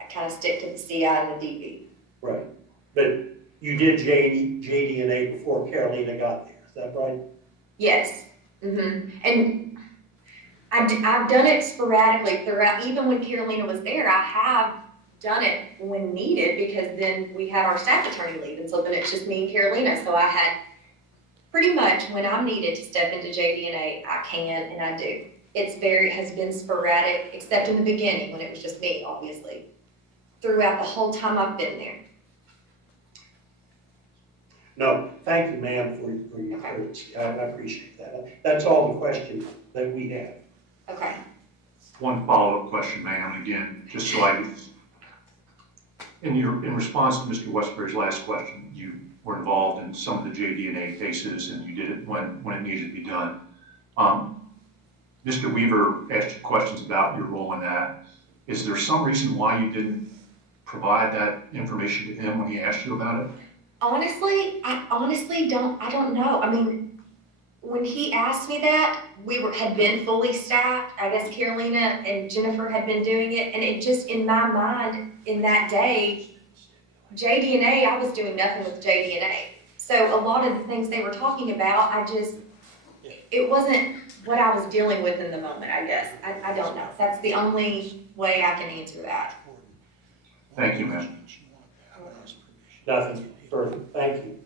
I kind of stick to the CI and the DB. Right, but you did JDNA before Carolina got there, is that right? Yes, mm-hmm. And I've done it sporadically throughout, even when Carolina was there, I have done it when needed because then we had our staff attorney leave, and so then it's just me and Carolina. So I had pretty much when I'm needed to step into JDNA, I can and I do. Has been sporadic, except in the beginning when it was just me, obviously, throughout the whole time I've been there. No, thank you, ma'am, for your courtesy. I appreciate that. That's all the questions that we have. Okay. One follow-up question, ma'am, again, just so in response to Mr. Westbury's last question, you were involved in some of the JDNA cases and you did it when it needed to be done. Mr. Weaver asked you questions about your role in that. Is there some reason why you didn't provide that information to him when he asked you about it? Honestly, I don't know. I mean, when he asked me that, had been fully staffed. I guess Carolina and Jennifer had been doing it, and it just, in my mind, in that day, JDNA, I was doing nothing with JDNA. So a lot of the things they were talking about, it wasn't what I was dealing with in the moment, I guess. I don't know. That's the only way I can answer that. Thank you, ma'am. Nothing further. Thank you.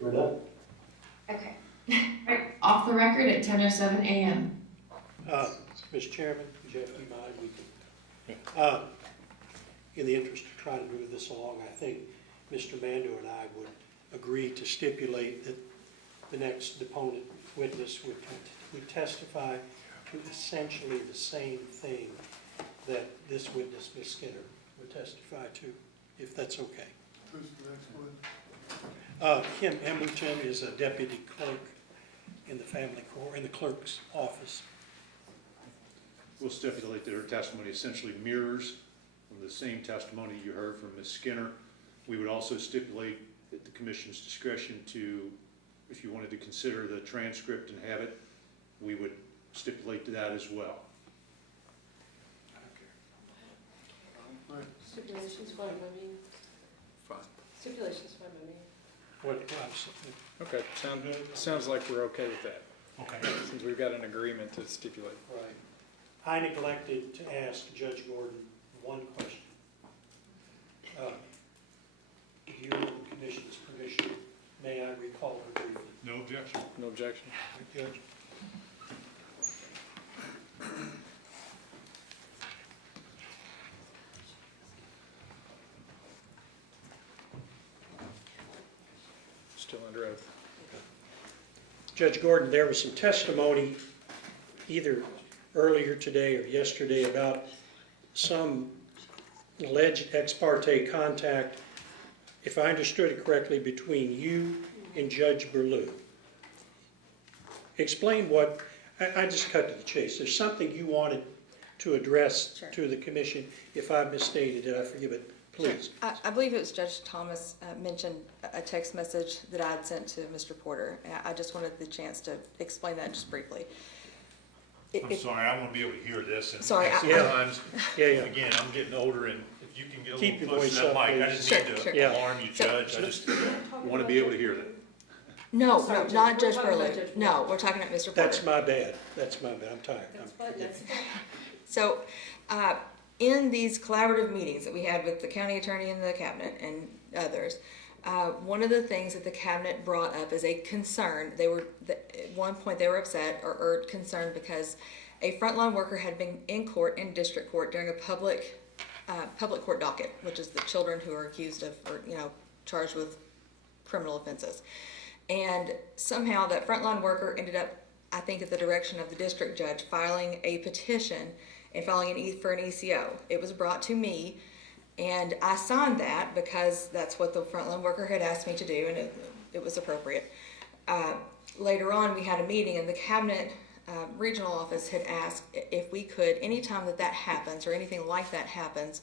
We're done. Okay. Right, off the record at 10:07 a.m. Mr. Chairman, Jeff, do you mind? We can, in the interest of trying to move this along, I think Mr. Mando and I would agree to stipulate that the next deponent witness would testify to essentially the same thing that this witness, Ms. Skinner, would testify to, if that's okay. Who's the next one? Kim Emberton is a deputy clerk in the family court, in the clerk's office. we'll stipulate that her testimony essentially mirrors from the same testimony you heard from Ms. Skinner. We would also stipulate at the commission's discretion to, if you wanted to consider the transcript and have it, we would stipulate to that as well. Stipulation's fine by me. Fine. Stipulation's fine by me. What, Okay, sounds like we're okay with that, okay, since we've got an agreement to stipulate. right. I neglected to ask Judge Gordon one question. Do you, with the commission's permission, may I recall her briefly? No objection. No objection? Judge? Still under oath. Judge Gordon, there was some testimony either earlier today or yesterday about some alleged ex parte contact, if I understood it correctly, between you and Judge Burlew. Explain what, I just cut to the chase. There's something you wanted to address Sure. to the commission. If I misstated it, I forgive it. Please. I believe it was Judge Thomas mentioned a text message that I had sent to Mr. Porter. And I just wanted the chance to explain that just briefly. I'm sorry, I want to be able to hear this, and Sorry, sometimes, Yeah. again, I'm getting older, and if you can get a Keep little your closer to voice that up, mic, I please. just Sure, need sure. to Yeah. alarm you, Judge, I just want to be able to hear that. No, Sorry, no, Judge, not we're Judge talking about Burlew. Judge No, Burlew. we're talking about Mr. Porter. That's my bad. That's my bad. I'm tired. That's fine, that's fine. So, in these collaborative meetings that we had with the county attorney and the cabinet and others, one of the things that the cabinet brought up is a concern. At one point they were upset or concerned because a frontline worker had been in court, in district court, during a public court docket, which is the children who are accused of, or, charged with criminal offenses. And somehow that frontline worker ended up, I think at the direction of the district judge, filing a petition and filing for an ECO. It was brought to me, and I signed that because that's what the frontline worker had asked me to do, and it was appropriate. Later on, we had a meeting, and the cabinet regional office had asked if we could, anytime that happens or anything like that happens,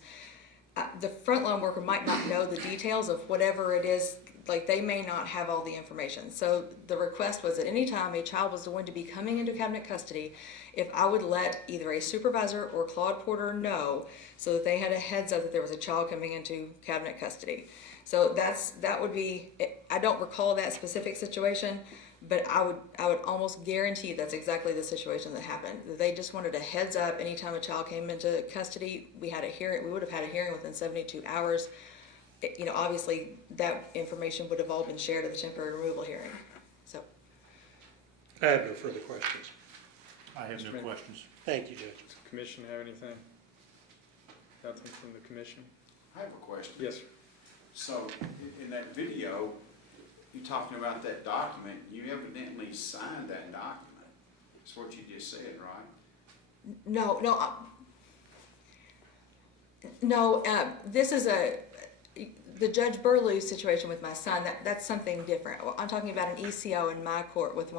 the frontline worker might not know the details of whatever it is, like they may not have all the information. So the request was that anytime a child was going to be coming into cabinet custody, if I would let either a supervisor or Claude Porter know so that they had a heads up that there was a child coming into cabinet custody. So that would be, I don't recall that specific situation, but I would almost guarantee that's exactly the situation that happened. They just wanted a heads up anytime a child came into custody. We would have had a hearing within 72 hours. Obviously that information would have all been shared at the temporary removal hearing. So I have no further questions. I have no questions. Thank you, Judge. Does the commission have anything? Nothing from the commission? I have a question. Yes, sir. So, in that video, you're talking about that document, you evidently signed that document. That's what you just said, right? No, this is the Judge Burlew situation with my son, that's something different. I'm talking about an ECO in my court with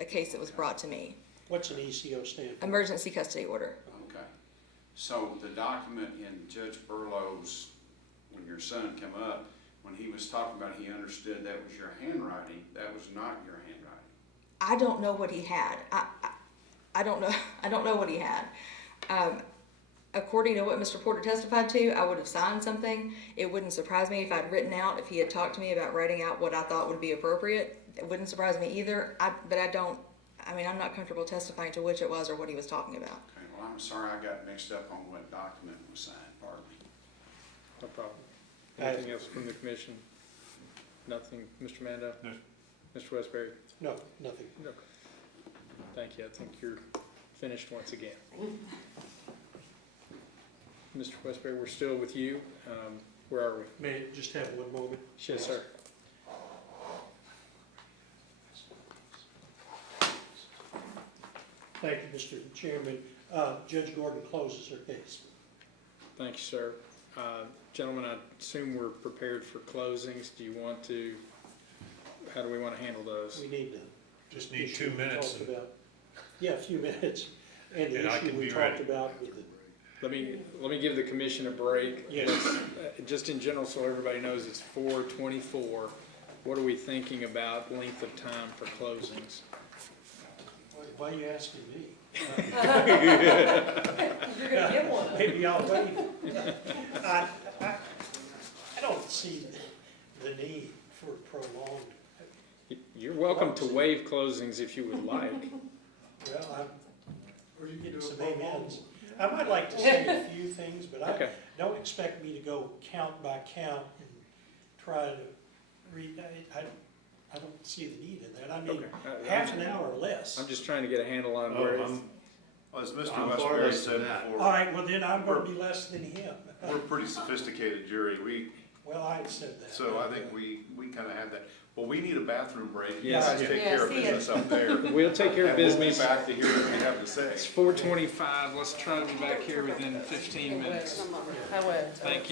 a case that was brought to me. What's an ECO stand for? Emergency custody order. Okay. So, the document in Judge Burlow's, when your son came up, when he was talking about it, he understood that was your handwriting. That was not your handwriting. I don't know what he had. I don't know what he had. According to what Mr. Porter testified to, I would have signed something. It wouldn't surprise me if I'd written out, if he had talked to me about writing out what I thought would be appropriate. It wouldn't surprise me either. I'm not comfortable testifying to which it was or what he was talking about. Okay, well, I'm sorry I got mixed up on what document was signed. Pardon me. No problem. Anything else from the commission? Nothing, Mr. Mando? No. Mr. Westbury? No, nothing. No. Thank you, I think you're finished once again. Mr. Westbury, we're still with you. Where are we? May I just have one moment? Yes, sir. Thank you, Mr. Chairman. Judge Gordon closes her case. Thank you, sir. Gentlemen, I assume we're prepared for closings. How do we want to handle those? We need to. Just need 2 minutes. Yeah, a few minutes. And the And I issue can we be talked ready. about with the, Let me give the commission a break. Yes. Just in general, so everybody knows, it's 4:24. What are we thinking about length of time for closings? why are you asking me? You're gonna get one. Maybe I'll wait. I don't see the need for prolonged, You're welcome to waive closings if you would like. well, I'm getting some amens. I might like to say a few things, but Okay. don't expect me to go count by count and try to read. I don't see the need in that. I mean, Okay. half an hour or less. I'm just trying to get a handle on where it's. Well, as Mr. I'm far Westbury less than said that. All before, right, well then I'm gonna be less than him. we're a pretty sophisticated jury. Well, I said that. So I think we kind of have that. Well, we need a bathroom break. You Yes. guys take care of Yeah, see business up there. We'll take care of And we'll be business. back to hear what you have to say. It's 4:25. Let's try to be back here within 15 minutes. I would. Thank you.